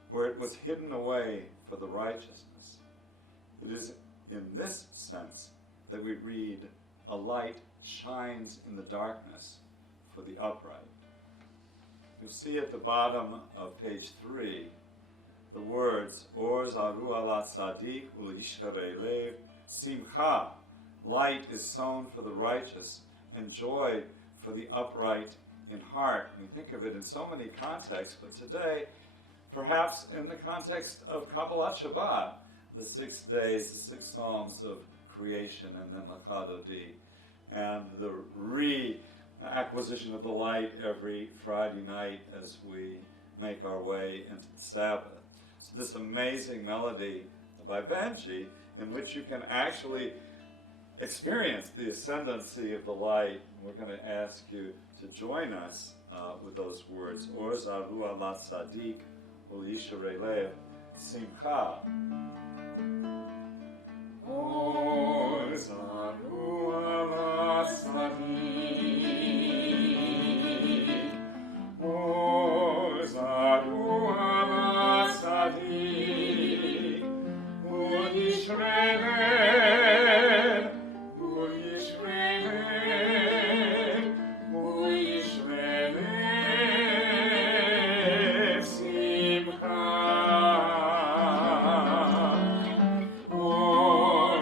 where it was hidden away for the righteousness. It is in this sense that we read, a light shines in the darkness for the upright. You'll see at the bottom of page 3 the words, Or zaru alat tzadik u'lisharei lev simcha. Light is sown for the righteous, and joy for the upright in heart. And we think of it in so many contexts, but today, perhaps in the context of Kabbalat Shabbat, the 6 days, the 6 Psalms of creation, and then Lecha Dodi, and the reacquisition of the light every Friday night as we make our way into the Sabbath. So this amazing melody by Benji, in which you can actually experience the ascendancy of the light. We're going to ask you to join us with those words. Or zaru alat tzadik u'lisharei lev simcha. Or zaru alat tzadik. Or zaru alat tzadik u'lisharei lev. Or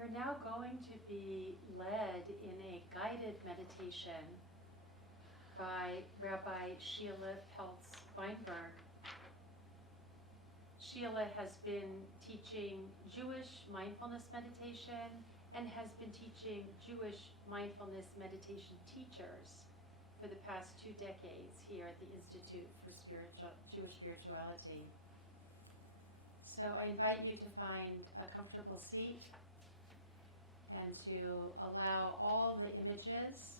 We're now going to be led in a guided meditation by Rabbi Sheila Peltz-Weinberg. Sheila has been teaching Jewish mindfulness meditation and has been teaching Jewish mindfulness meditation teachers for the past 2 decades here at the Institute for Jewish Spirituality. So I invite you to find a comfortable seat and to allow all the images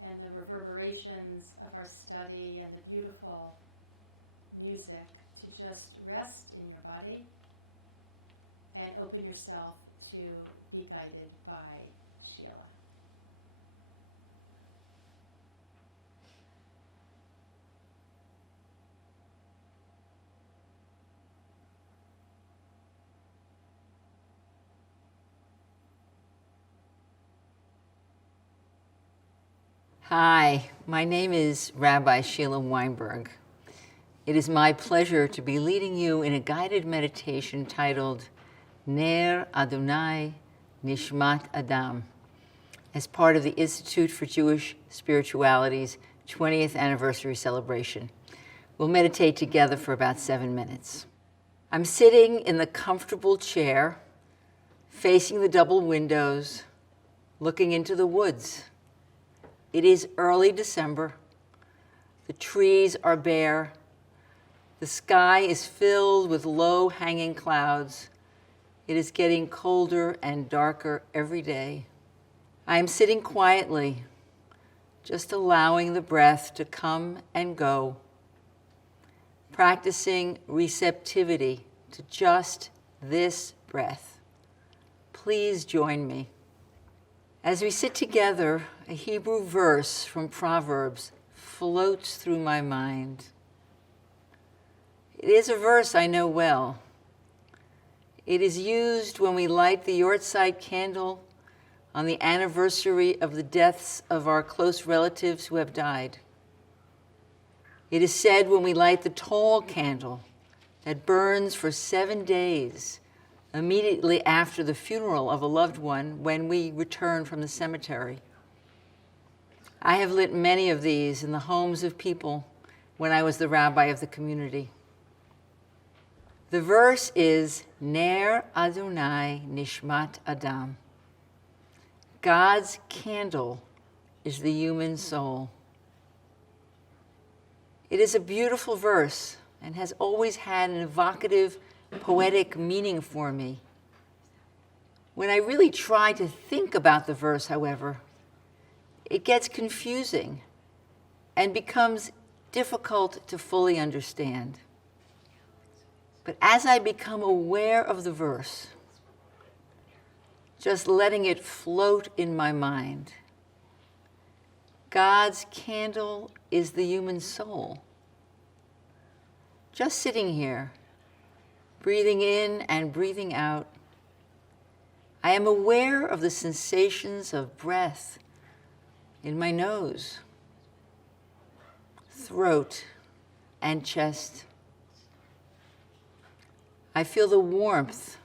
and the reverberations of our study and the beautiful music to just rest in your body and open yourself to be guided by Sheila. Hi, my name is Rabbi Sheila Weinberg. It is my pleasure to be leading you in a guided meditation titled Ner Adonai Nishmat Adam as part of the Institute for Jewish Spirituality's 20th anniversary celebration. We'll meditate together for about 7 minutes. I'm sitting in the comfortable chair, facing the double windows, looking into the woods. It is early December. The trees are bare. The sky is filled with low-hanging clouds. It is getting colder and darker every day. I am sitting quietly, just allowing the breath to come and go, practicing receptivity to just this breath. Please join me. As we sit together, a Hebrew verse from Proverbs floats through my mind. It is a verse I know well. It is used when we light the Yortzeit candle on the anniversary of the deaths of our close relatives who have died. It is said when we light the tall candle that burns for 7 days immediately after the funeral of a loved one when we return from the cemetery. I have lit many of these in the homes of people when I was the rabbi of the community. The verse is Ner Adonai Nishmat Adam. God's candle is the human soul. It is a beautiful verse and has always had an evocative, poetic meaning for me. When I really try to think about the verse, however, it gets confusing and becomes difficult to fully understand. But as I become aware of the verse, just letting it float in my mind, God's candle is the human soul. Just sitting here, breathing in and breathing out, I am aware of the sensations of breath in my nose, throat, and chest. I feel the warmth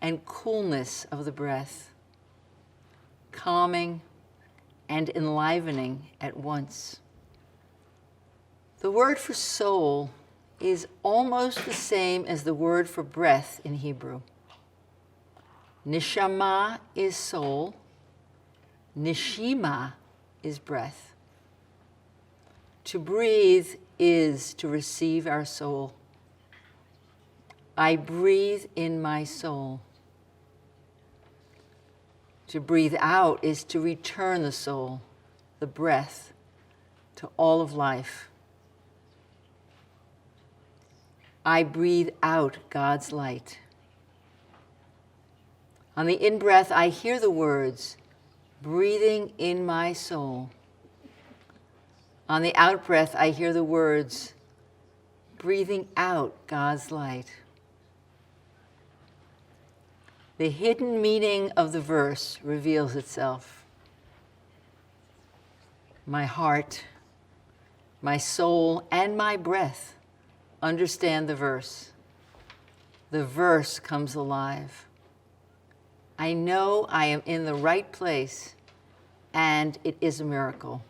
and coolness of the breath, calming and enlivening at once. The word for soul is almost the same as the word for breath in Hebrew. Neshama is soul, neshima is breath. To breathe is to receive our soul. I breathe in my soul. To breathe out is to return the soul, the breath, to all of life. I breathe out God's light. On the in-breath, I hear the words, breathing in my soul. On the out-breath, I hear the words, breathing out God's light. The hidden meaning of the verse reveals itself. My heart, my soul, and my breath understand the verse. The verse comes alive. I know I am in the right place, and it is a miracle.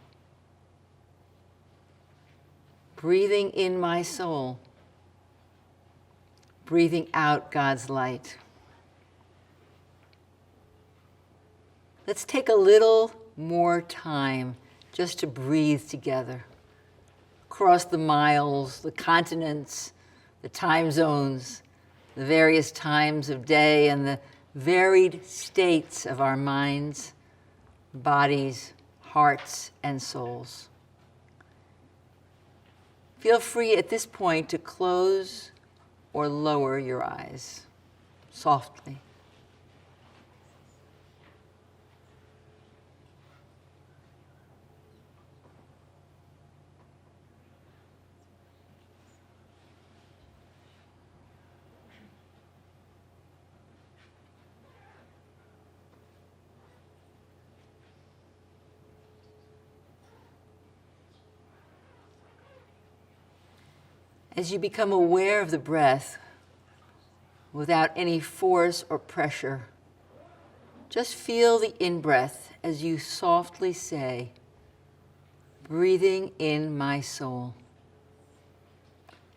Breathing in my soul, breathing out God's light. Let's take a little more time just to breathe together. Across the miles, the continents, the time zones, the various times of day, and the varied states of our minds, bodies, hearts, and souls. Feel free at this point to close or lower your eyes softly. As you become aware of the breath, without any force or pressure, just feel the in-breath as you softly say, breathing in my soul.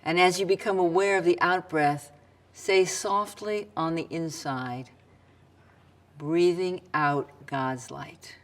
And as you become aware of the out-breath, say softly on the inside, breathing out God's light.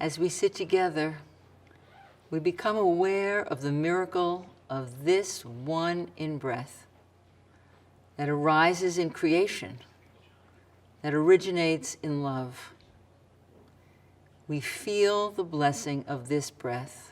As we sit together, we become aware of the miracle of this one in-breath that arises in creation, that originates in love. We feel the blessing of this breath.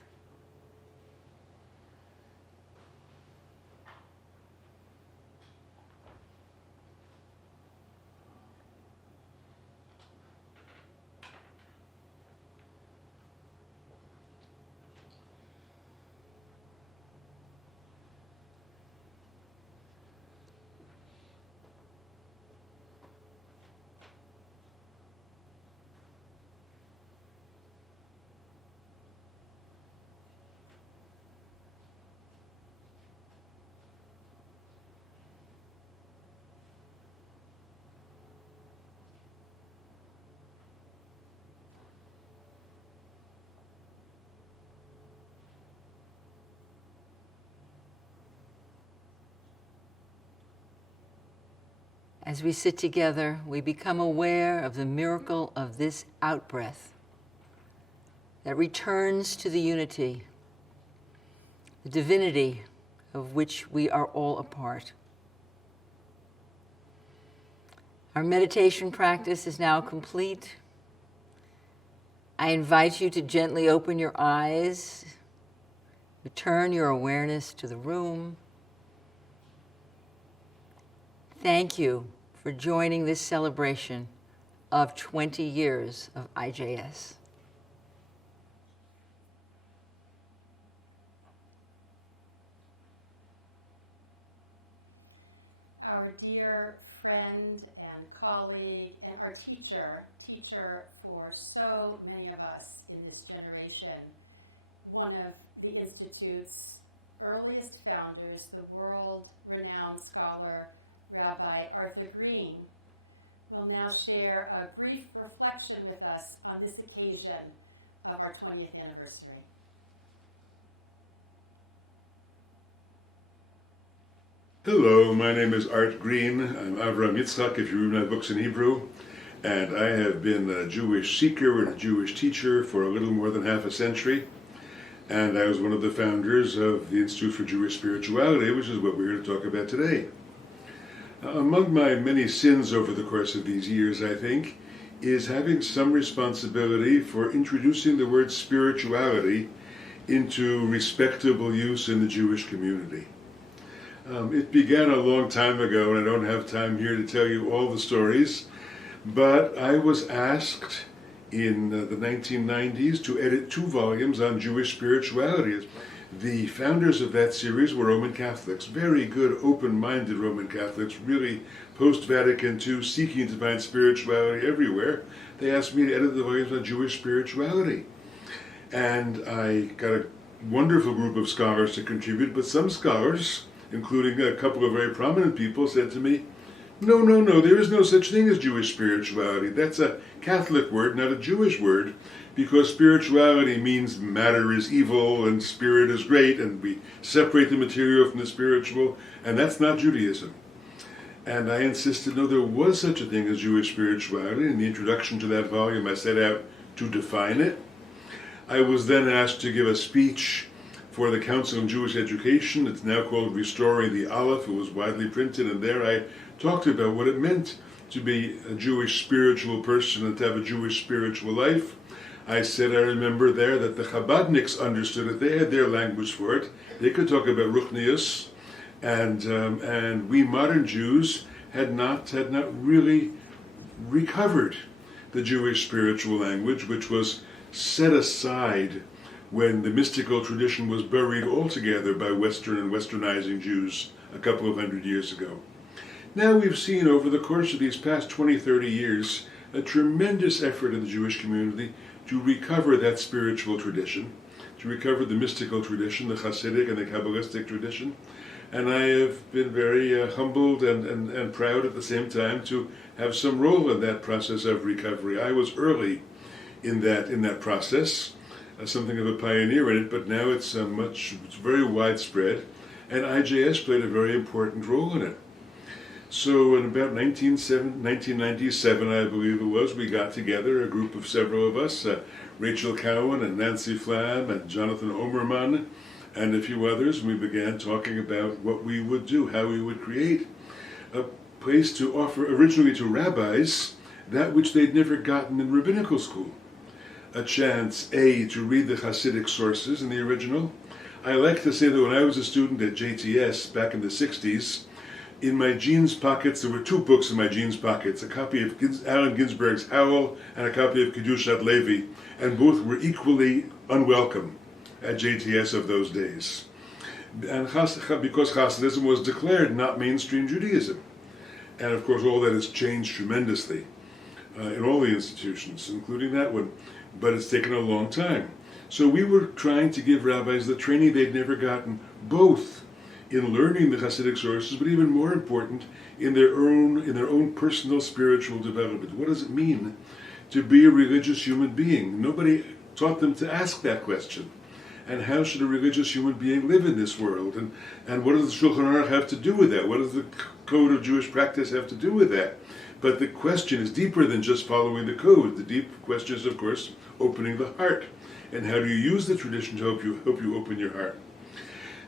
as we sit together, we become aware of the miracle of this out-breath that returns to the unity, the divinity of which we are all a part. Our meditation practice is now complete. I invite you to gently open your eyes, return your awareness to the room. Thank you for joining this celebration of 20 years of IJS. Our dear friend and colleague and our teacher for so many of us in this generation, one of the Institute's earliest founders, the world-renowned scholar, Rabbi Arthur Greene, will now share a brief reflection with us on this occasion of our 20th anniversary. Hello, my name is Art Greene. I'm Avram Yitzchak, if you read my books in Hebrew, and I have been a Jewish seeker and a Jewish teacher for a little more than half a century, and I was one of the founders of the Institute for Jewish Spirituality, which is what we're here to talk about today. Among my many sins over the course of these years, I think, is having some responsibility for introducing the word spirituality into respectable use in the Jewish community. It began a long time ago, and I don't have time here to tell you all the stories, but I was asked in the 1990s to edit 2 volumes on Jewish spirituality. The founders of that series were Roman Catholics, very good, open-minded Roman Catholics, really post-Vatican II, seeking to find spirituality everywhere. They asked me to edit the volumes on Jewish spirituality. And I got a wonderful group of scholars to contribute, but some scholars, including a couple of very prominent people, said to me, no, there is no such thing as Jewish spirituality. That's a Catholic word, not a Jewish word, because spirituality means matter is evil and spirit is great, and we separate the material from the spiritual, and that's not Judaism. And I insisted, no, there was such a thing as Jewish spirituality. In the introduction to that volume, I set out to define it. I was then asked to give a speech for the Council on Jewish Education. It's now called Restoring the Aleph. It was widely printed, and there I talked about what it meant to be a Jewish spiritual person and to have a Jewish spiritual life. I said, I remember there that the Chabadniks understood it. They had their language for it. They could talk about Ruchnius, and we modern Jews had not really recovered the Jewish spiritual language, which was set aside when the mystical tradition was buried altogether by Western and Westernizing Jews a couple of hundred years ago. Now we've seen over the course of these past 20, 30 years a tremendous effort in the Jewish community to recover that spiritual tradition, to recover the mystical tradition, the Hasidic and the Kabbalistic tradition. And I have been very humbled and proud at the same time to have some role in that process of recovery. I was early in that process, something of a pioneer in it, but now it's very widespread, and IJS played a very important role in it. So in about 1997, I believe it was, we got together, a group of several of us, Rachel Cowan and Nancy Flam and Jonathan Omerman and a few others, and we began talking about what we would do, how we would create a place to offer originally to rabbis that which they'd never gotten in rabbinical school. A chance, to read the Hasidic sources in the original. I like to say that when I was a student at JTS back in the 60s, in my jeans pockets, there were 2 books in my jeans pockets, a copy of Allen Ginsberg's Howl and a copy of Kedushat Levi, and both were equally unwelcome at JTS of those days. And because Hasidism was declared not mainstream Judaism. And of course all that has changed tremendously in all the institutions, including that one. But it's taken a long time. So we were trying to give rabbis the training they'd never gotten, both in learning the Hasidic sources, but even more important, in their own personal spiritual development. What does it mean to be a religious human being? Nobody taught them to ask that question. And how should a religious human being live in this world? And what does the Shulchan Aruch have to do with that? What does the code of Jewish practice have to do with that? But the question is deeper than just following the code. The deep question is, of course, opening the heart. And how do you use the tradition to help you open your heart?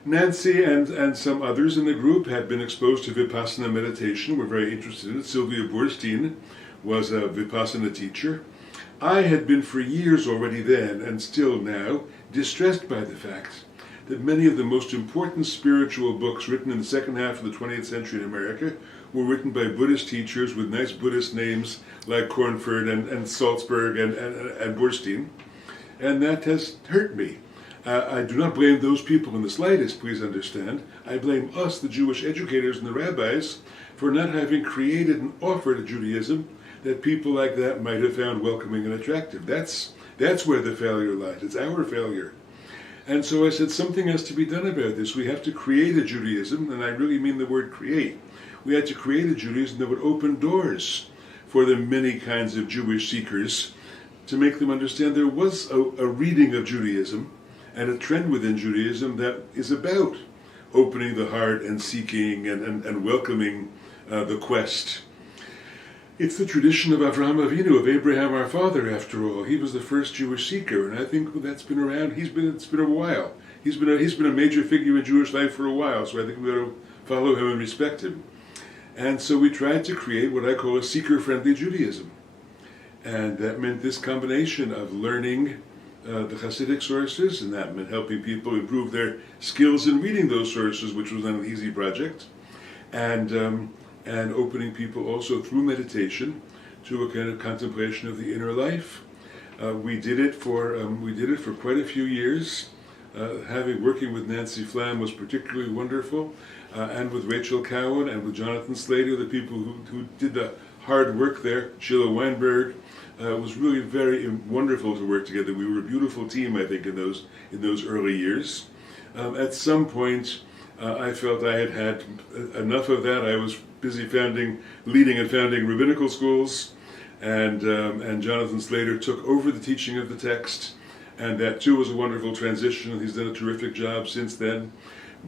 Nancy and some others in the group had been exposed to Vipassana meditation, were very interested in it. Sylvia Goldstein was a Vipassana teacher. I had been for years already then, and still now, distressed by the fact that many of the most important spiritual books written in the second half of the 20th century in America were written by Buddhist teachers with nice Buddhist names like Cornford and Salzburg and Goldstein. And that has hurt me. I do not blame those people in the slightest, please understand. I blame us, the Jewish educators and the rabbis, for not having created and offered a Judaism that people like that might have found welcoming and attractive. That's where the failure lies. It's our failure. And so I said, something has to be done about this. We have to create a Judaism, and I really mean the word create. We had to create a Judaism that would open doors for the many kinds of Jewish seekers to make them understand there was a reading of Judaism and a trend within Judaism that is about opening the heart and seeking and welcoming the quest. It's the tradition of Avraham Avinu, of Abraham our father, after all. He was the first Jewish seeker, and I think that's been around. It's been a while. He's been a major figure in Jewish life for a while, so I think we ought to follow him and respect him. And so we tried to create what I call a seeker-friendly Judaism. And that meant this combination of learning the Hasidic sources, and that meant helping people improve their skills in reading those sources, which was not an easy project, and opening people also through meditation to a kind of contemplation of the inner life. We did it for quite a few years. Working with Nancy Flam was particularly wonderful, and with Rachel Cowan and with Jonathan Slater, the people who did the hard work there. Sheila Weinberg. It was really very wonderful to work together. We were a beautiful team, I think, in those early years. At some point, I felt I had enough of that. I was busy leading and founding rabbinical schools, and Jonathan Slater took over the teaching of the text, and that too was a wonderful transition. He's done a terrific job since then.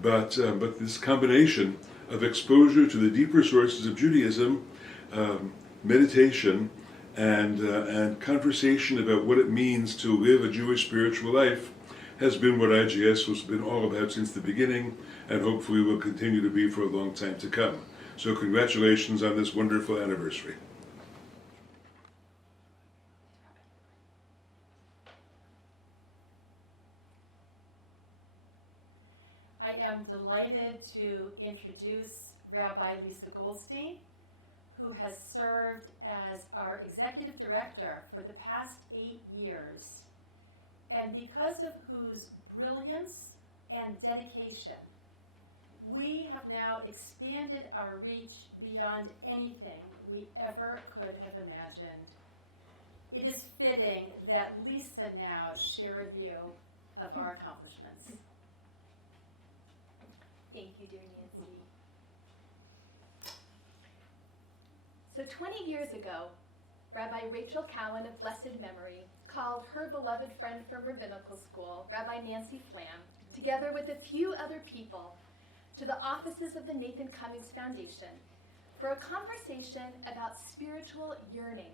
But this combination of exposure to the deeper sources of Judaism, meditation, and conversation about what it means to live a Jewish spiritual life has been what IJS has been all about since the beginning, and hopefully will continue to be for a long time to come. So congratulations on this wonderful anniversary. I am delighted to introduce Rabbi Lisa Goldstein, who has served as our executive director for the past 8 years, and because of whose brilliance and dedication, we have now expanded our reach beyond anything we ever could have imagined. It is fitting that Lisa now share a view of our accomplishments. Thank you, dear Nancy. So 20 years ago, Rabbi Rachel Cowan of blessed memory called her beloved friend from rabbinical school, Rabbi Nancy Flam, together with a few other people to the offices of the Nathan Cummings Foundation for a conversation about spiritual yearning.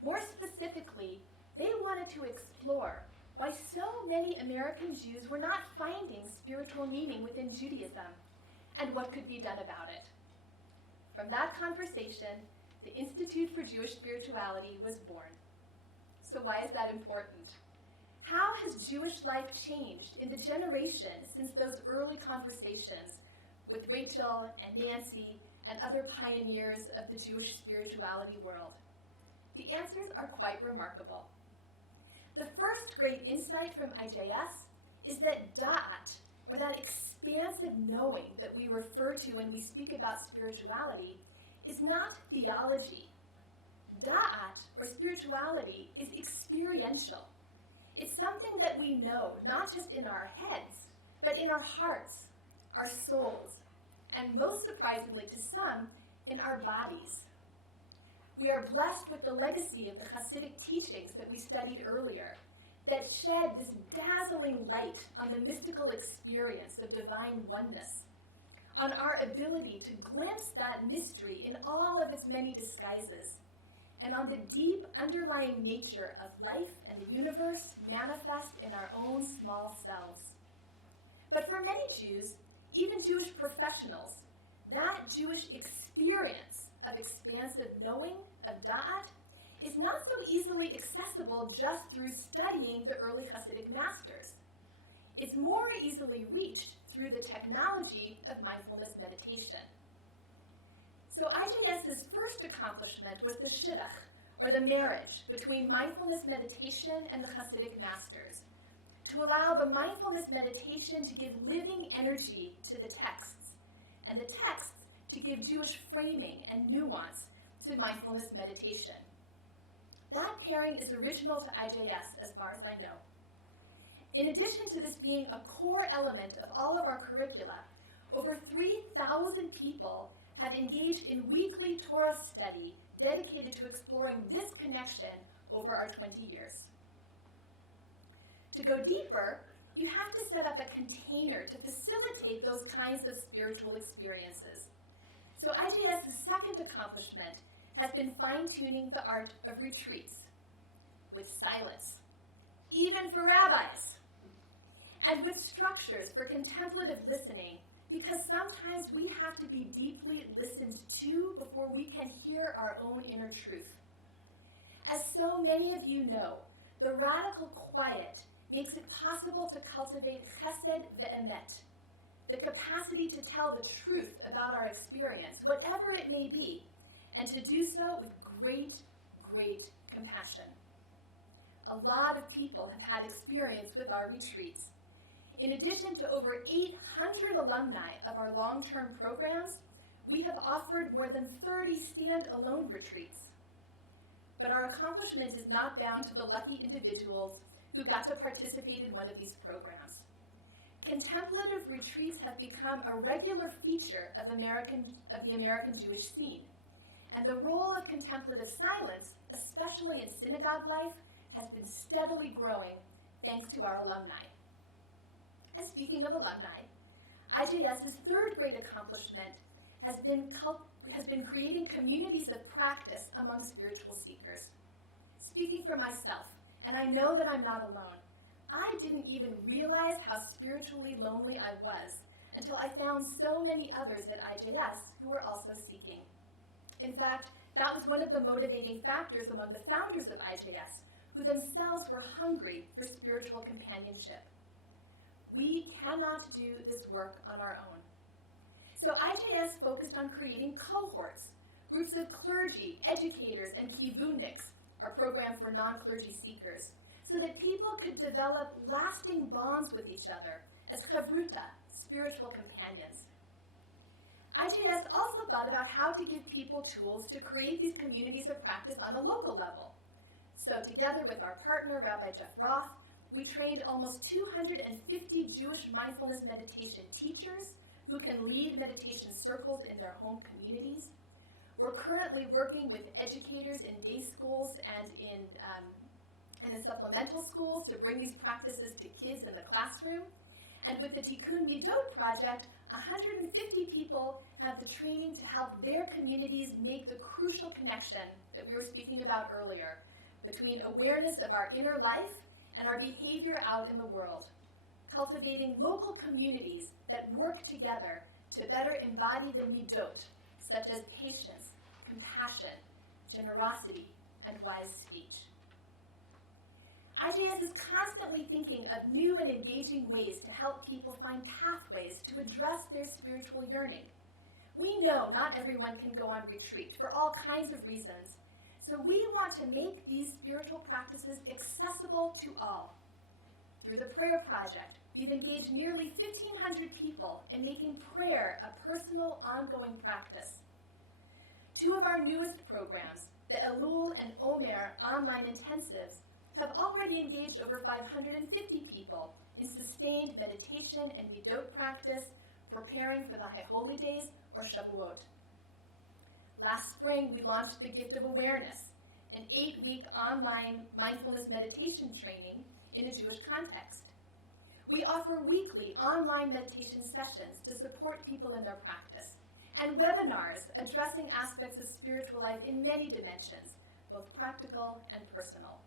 More specifically, they wanted to explore why so many American Jews were not finding spiritual meaning within Judaism and what could be done about it. From that conversation, the Institute for Jewish Spirituality was born. So why is that important? How has Jewish life changed in the generation since those early conversations with Rachel and Nancy and other pioneers of the Jewish spirituality world? The answers are quite remarkable. The first great insight from IJS is that da'at, or that expansive knowing that we refer to when we speak about spirituality, is not theology. Da'at, or spirituality, is experiential. It's something that we know not just in our heads, but in our hearts, our souls, and most surprisingly to some, in our bodies. We are blessed with the legacy of the Hasidic teachings that we studied earlier that shed this dazzling light on the mystical experience of divine oneness. on our ability to glimpse that mystery in all of its many disguises, and on the deep underlying nature of life and the universe manifest in our own small selves. But for many Jews, even Jewish professionals, that Jewish experience of expansive knowing, of da'at, is not so easily accessible just through studying the early Hasidic masters. It's more easily reached through the technology of mindfulness meditation. So IJS's first accomplishment was the shidduch, or the marriage, between mindfulness meditation and the Hasidic masters, to allow the mindfulness meditation to give living energy to the texts, and the texts to give Jewish framing and nuance to mindfulness meditation. That pairing is original to IJS as far as I know. In addition to this being a core element of all of our curricula, over 3,000 people have engaged in weekly Torah study dedicated to exploring this connection over our 20 years. To go deeper, you have to set up a container to facilitate those kinds of spiritual experiences. So IJS's second accomplishment has been fine-tuning the art of retreats with silence, even for rabbis, and with structures for contemplative listening, because sometimes we have to be deeply listened to before we can hear our own inner truth. As so many of you know, the radical quiet makes it possible to cultivate chesed ve'emet, the capacity to tell the truth about our experience, whatever it may be, and to do so with great, great compassion. A lot of people have had experience with our retreats. In addition to over 800 alumni of our long-term programs, we have offered more than 30 stand-alone retreats. But our accomplishment is not bound to the lucky individuals who got to participate in one of these programs. Contemplative retreats have become a regular feature of the American Jewish scene, and the role of contemplative silence, especially in synagogue life, has been steadily growing thanks to our alumni. And speaking of alumni, IJS's third great accomplishment has been creating communities of practice among spiritual seekers. Speaking for myself, and I know that I'm not alone, I didn't even realize how spiritually lonely I was until I found so many others at IJS who were also seeking. In fact, that was one of the motivating factors among the founders of IJS, who themselves were hungry for spiritual companionship. We cannot do this work on our own. So IJS focused on creating cohorts, groups of clergy, educators, and kivunniks, our program for non-clergy seekers, so that people could develop lasting bonds with each other as chavruta, spiritual companions. IJS also thought about how to give people tools to create these communities of practice on a local level. So together with our partner, Rabbi Jeff Roth, we trained almost 250 Jewish mindfulness meditation teachers who can lead meditation circles in their home communities. We're currently working with educators in day schools and in supplemental schools to bring these practices to kids in the classroom. And with the Tikkun Midot project, 150 people have the training to help their communities make the crucial connection that we were speaking about earlier between awareness of our inner life and our behavior out in the world, cultivating local communities that work together to better embody the midot, such as patience, compassion, generosity, and wise speech. IJS is constantly thinking of new and engaging ways to help people find pathways to address their spiritual yearning. We know not everyone can go on retreat for all kinds of reasons, so we want to make these spiritual practices accessible to all. Through the Prayer Project, we've engaged nearly 1,500 people in making prayer a personal, ongoing practice. Two of our newest programs, the Elul and Omer online intensives, have already engaged over 550 people in sustained meditation and midot practice, preparing for the High Holy Days or Shavuot. Last spring, we launched the Gift of Awareness, an 8-week online mindfulness meditation training in a Jewish context. We offer weekly online meditation sessions to support people in their practice, and webinars addressing aspects of spiritual life in many dimensions, both practical and personal.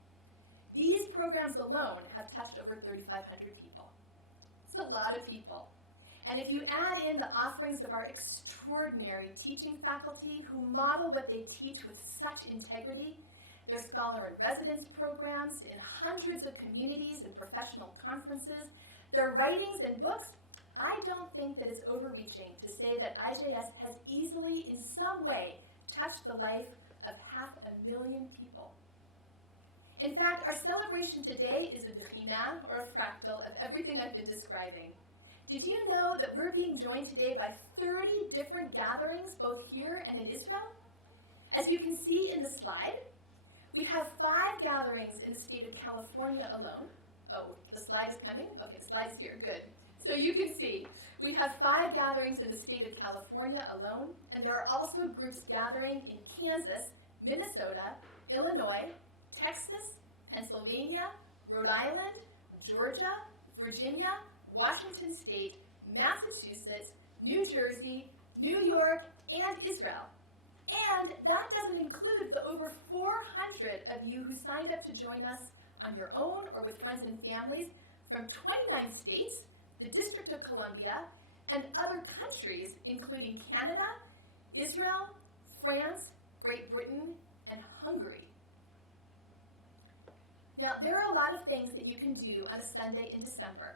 These programs alone have touched over 3,500 people. It's a lot of people. And if you add in the offerings of our extraordinary teaching faculty who model what they teach with such integrity, their scholar-in-residence programs in hundreds of communities and professional conferences, their writings and books, I don't think that it's overreaching to say that IJS has easily, in some way, touched the life of 500,000 people. In fact, our celebration today is a bechina, or a fractal, of everything I've been describing. Did you know that we're being joined today by 30 different gatherings, both here and in Israel? As you can see in the slide, we have 5 gatherings in the state of California alone. Oh, the slide is coming? Okay, the slide is here, good. So you can see, we have 5 gatherings in the state of California alone, and there are also groups gathering in Kansas, Minnesota, Illinois, Texas, Pennsylvania, Rhode Island, Georgia, Virginia, Washington State, Massachusetts, New Jersey, New York, and Israel. And that doesn't include the over 400 of you who signed up to join us on your own or with friends and families from 29 states, the District of Columbia, and other countries, including Canada, Israel, France, Great Britain, and Hungary. Now, there are a lot of things that you can do on a Sunday in December,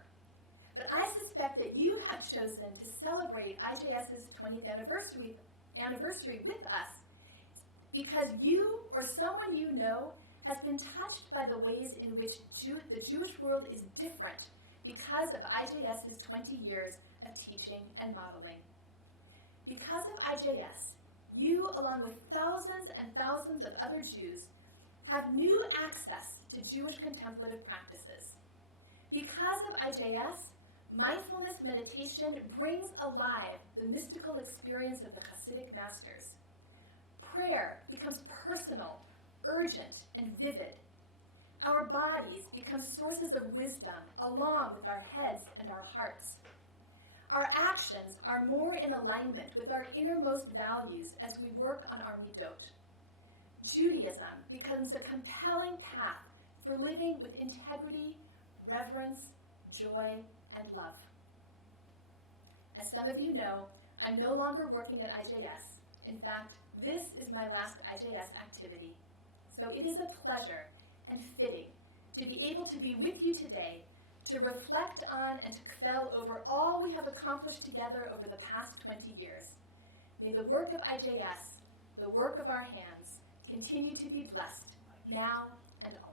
but I suspect that you have chosen to celebrate IJS's 20th anniversary with us because you or someone you know has been touched by the ways in which the Jewish world is different because of IJS's 20 years of teaching and modeling. Because of IJS, you, along with thousands and thousands of other Jews, have new access to Jewish contemplative practices. Because of IJS, mindfulness meditation brings alive the mystical experience of the Hasidic masters. Prayer becomes personal, urgent, and vivid. Our bodies become sources of wisdom along with our heads and our hearts. Our actions are more in alignment with our innermost values as we work on our midot. Judaism becomes a compelling path for living with integrity, reverence, joy, and love. As some of you know, I'm no longer working at IJS. In fact, this is my last IJS activity. So it is a pleasure and fitting to be able to be with you today to reflect on and to kvel over all we have accomplished together over the past 20 years. May the work of IJS, the work of our hands, continue to be blessed now and always.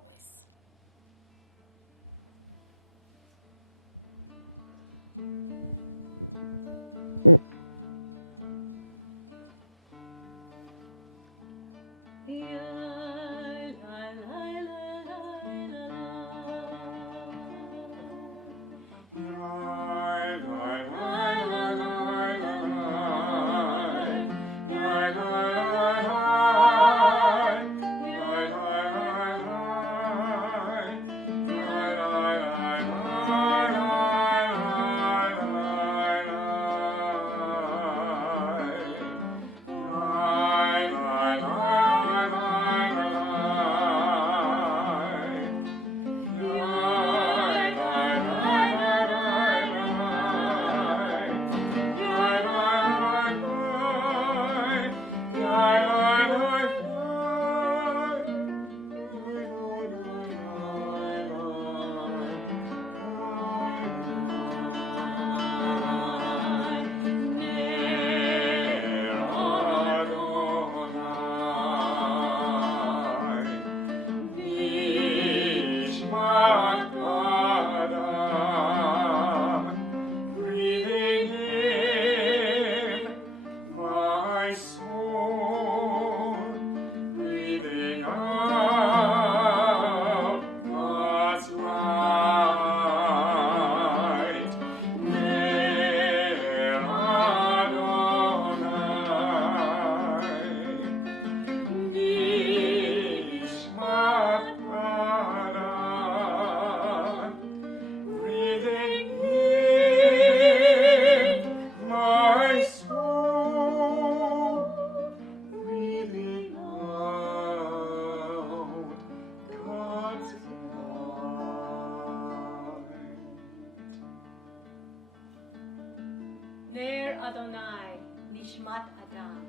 Ner Adonai, Nishmat Adam.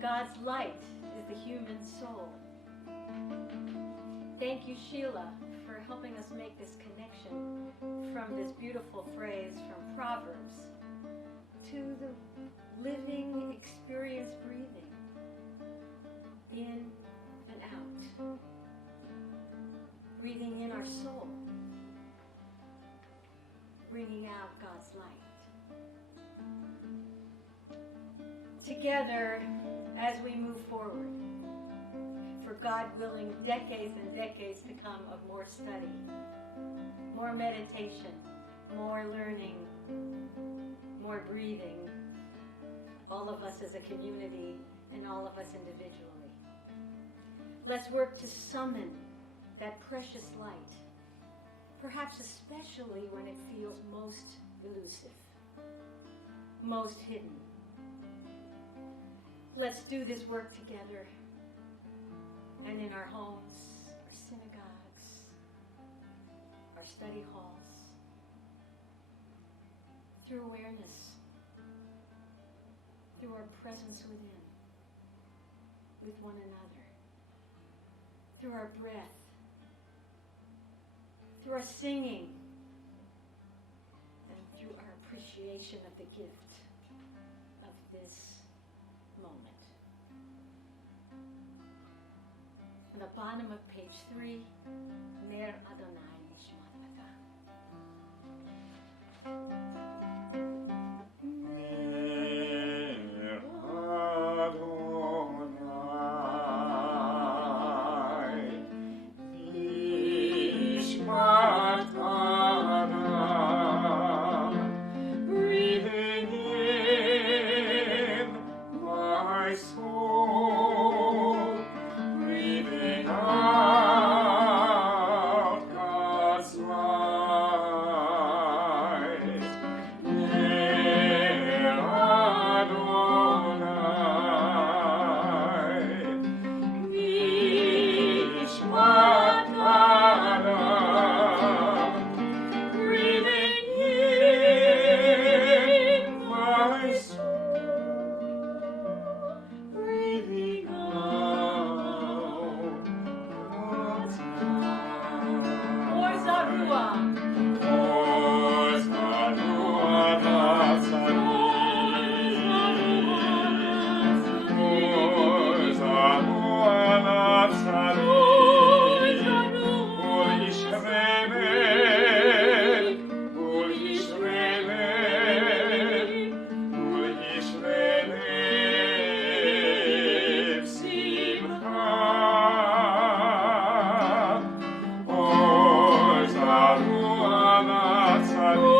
God's light is the human soul. Thank you, Sheila, for helping us make this connection from this beautiful phrase from Proverbs to the living experience breathing in and out. Breathing in our soul, bringing out God's light. Together, as we move forward, for God willing, decades and decades to come of more study, more meditation, more learning, more breathing, all of us as a community and all of us individually. Let's work to summon that precious light, perhaps especially when it feels most elusive, most hidden. Let's do this work together, and in our homes, our synagogues, our study halls, through awareness, through our presence within, with one another, through our breath, through our singing, and through our appreciation of the gift of this moment. On the bottom of page 3, Ner Adonai Nishmat Ner Adonai, Nishmat Adam, breathing in my soul, breathing out God's light. Ner Adonai, Nishmat Adam, breathing in my soul, breathing out God's light. Or Zarua. Or Zarua Natsari. Or Zarua Natsari. Or Yisrael. Or Yisrael. Or Yisrael. Simcha. Or Zarua Natsari.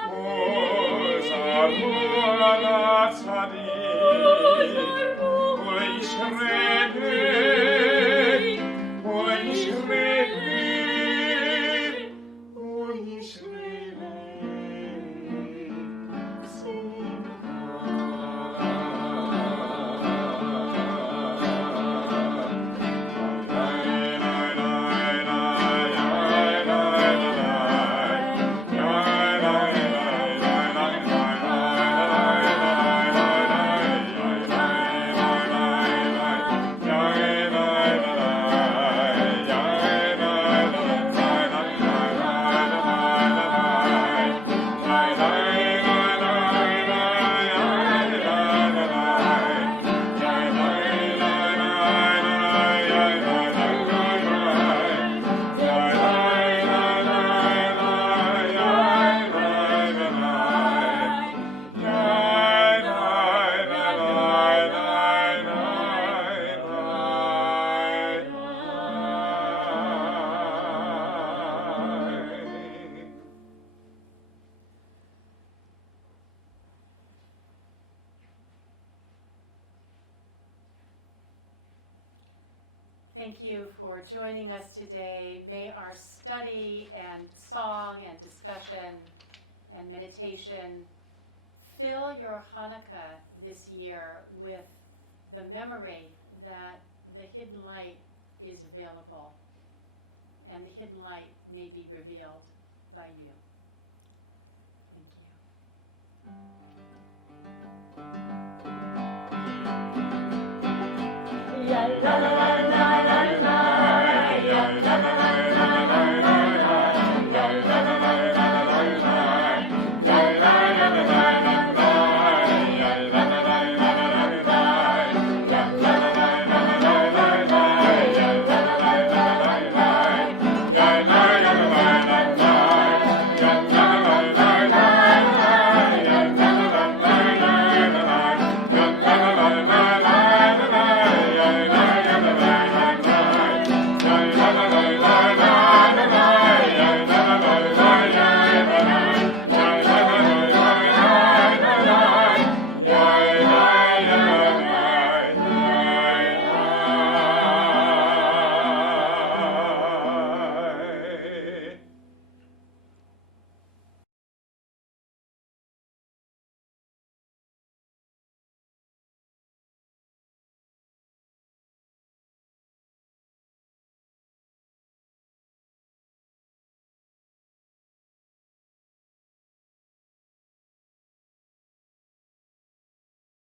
Or Zarua Natsari. Or Yisrael. Or Yisrael. Or Yisrael. Thank you for joining us today. May our study and song and discussion and meditation fill your Hanukkah this year with the memory that the hidden light is available and the hidden light may be revealed by you. Thank you.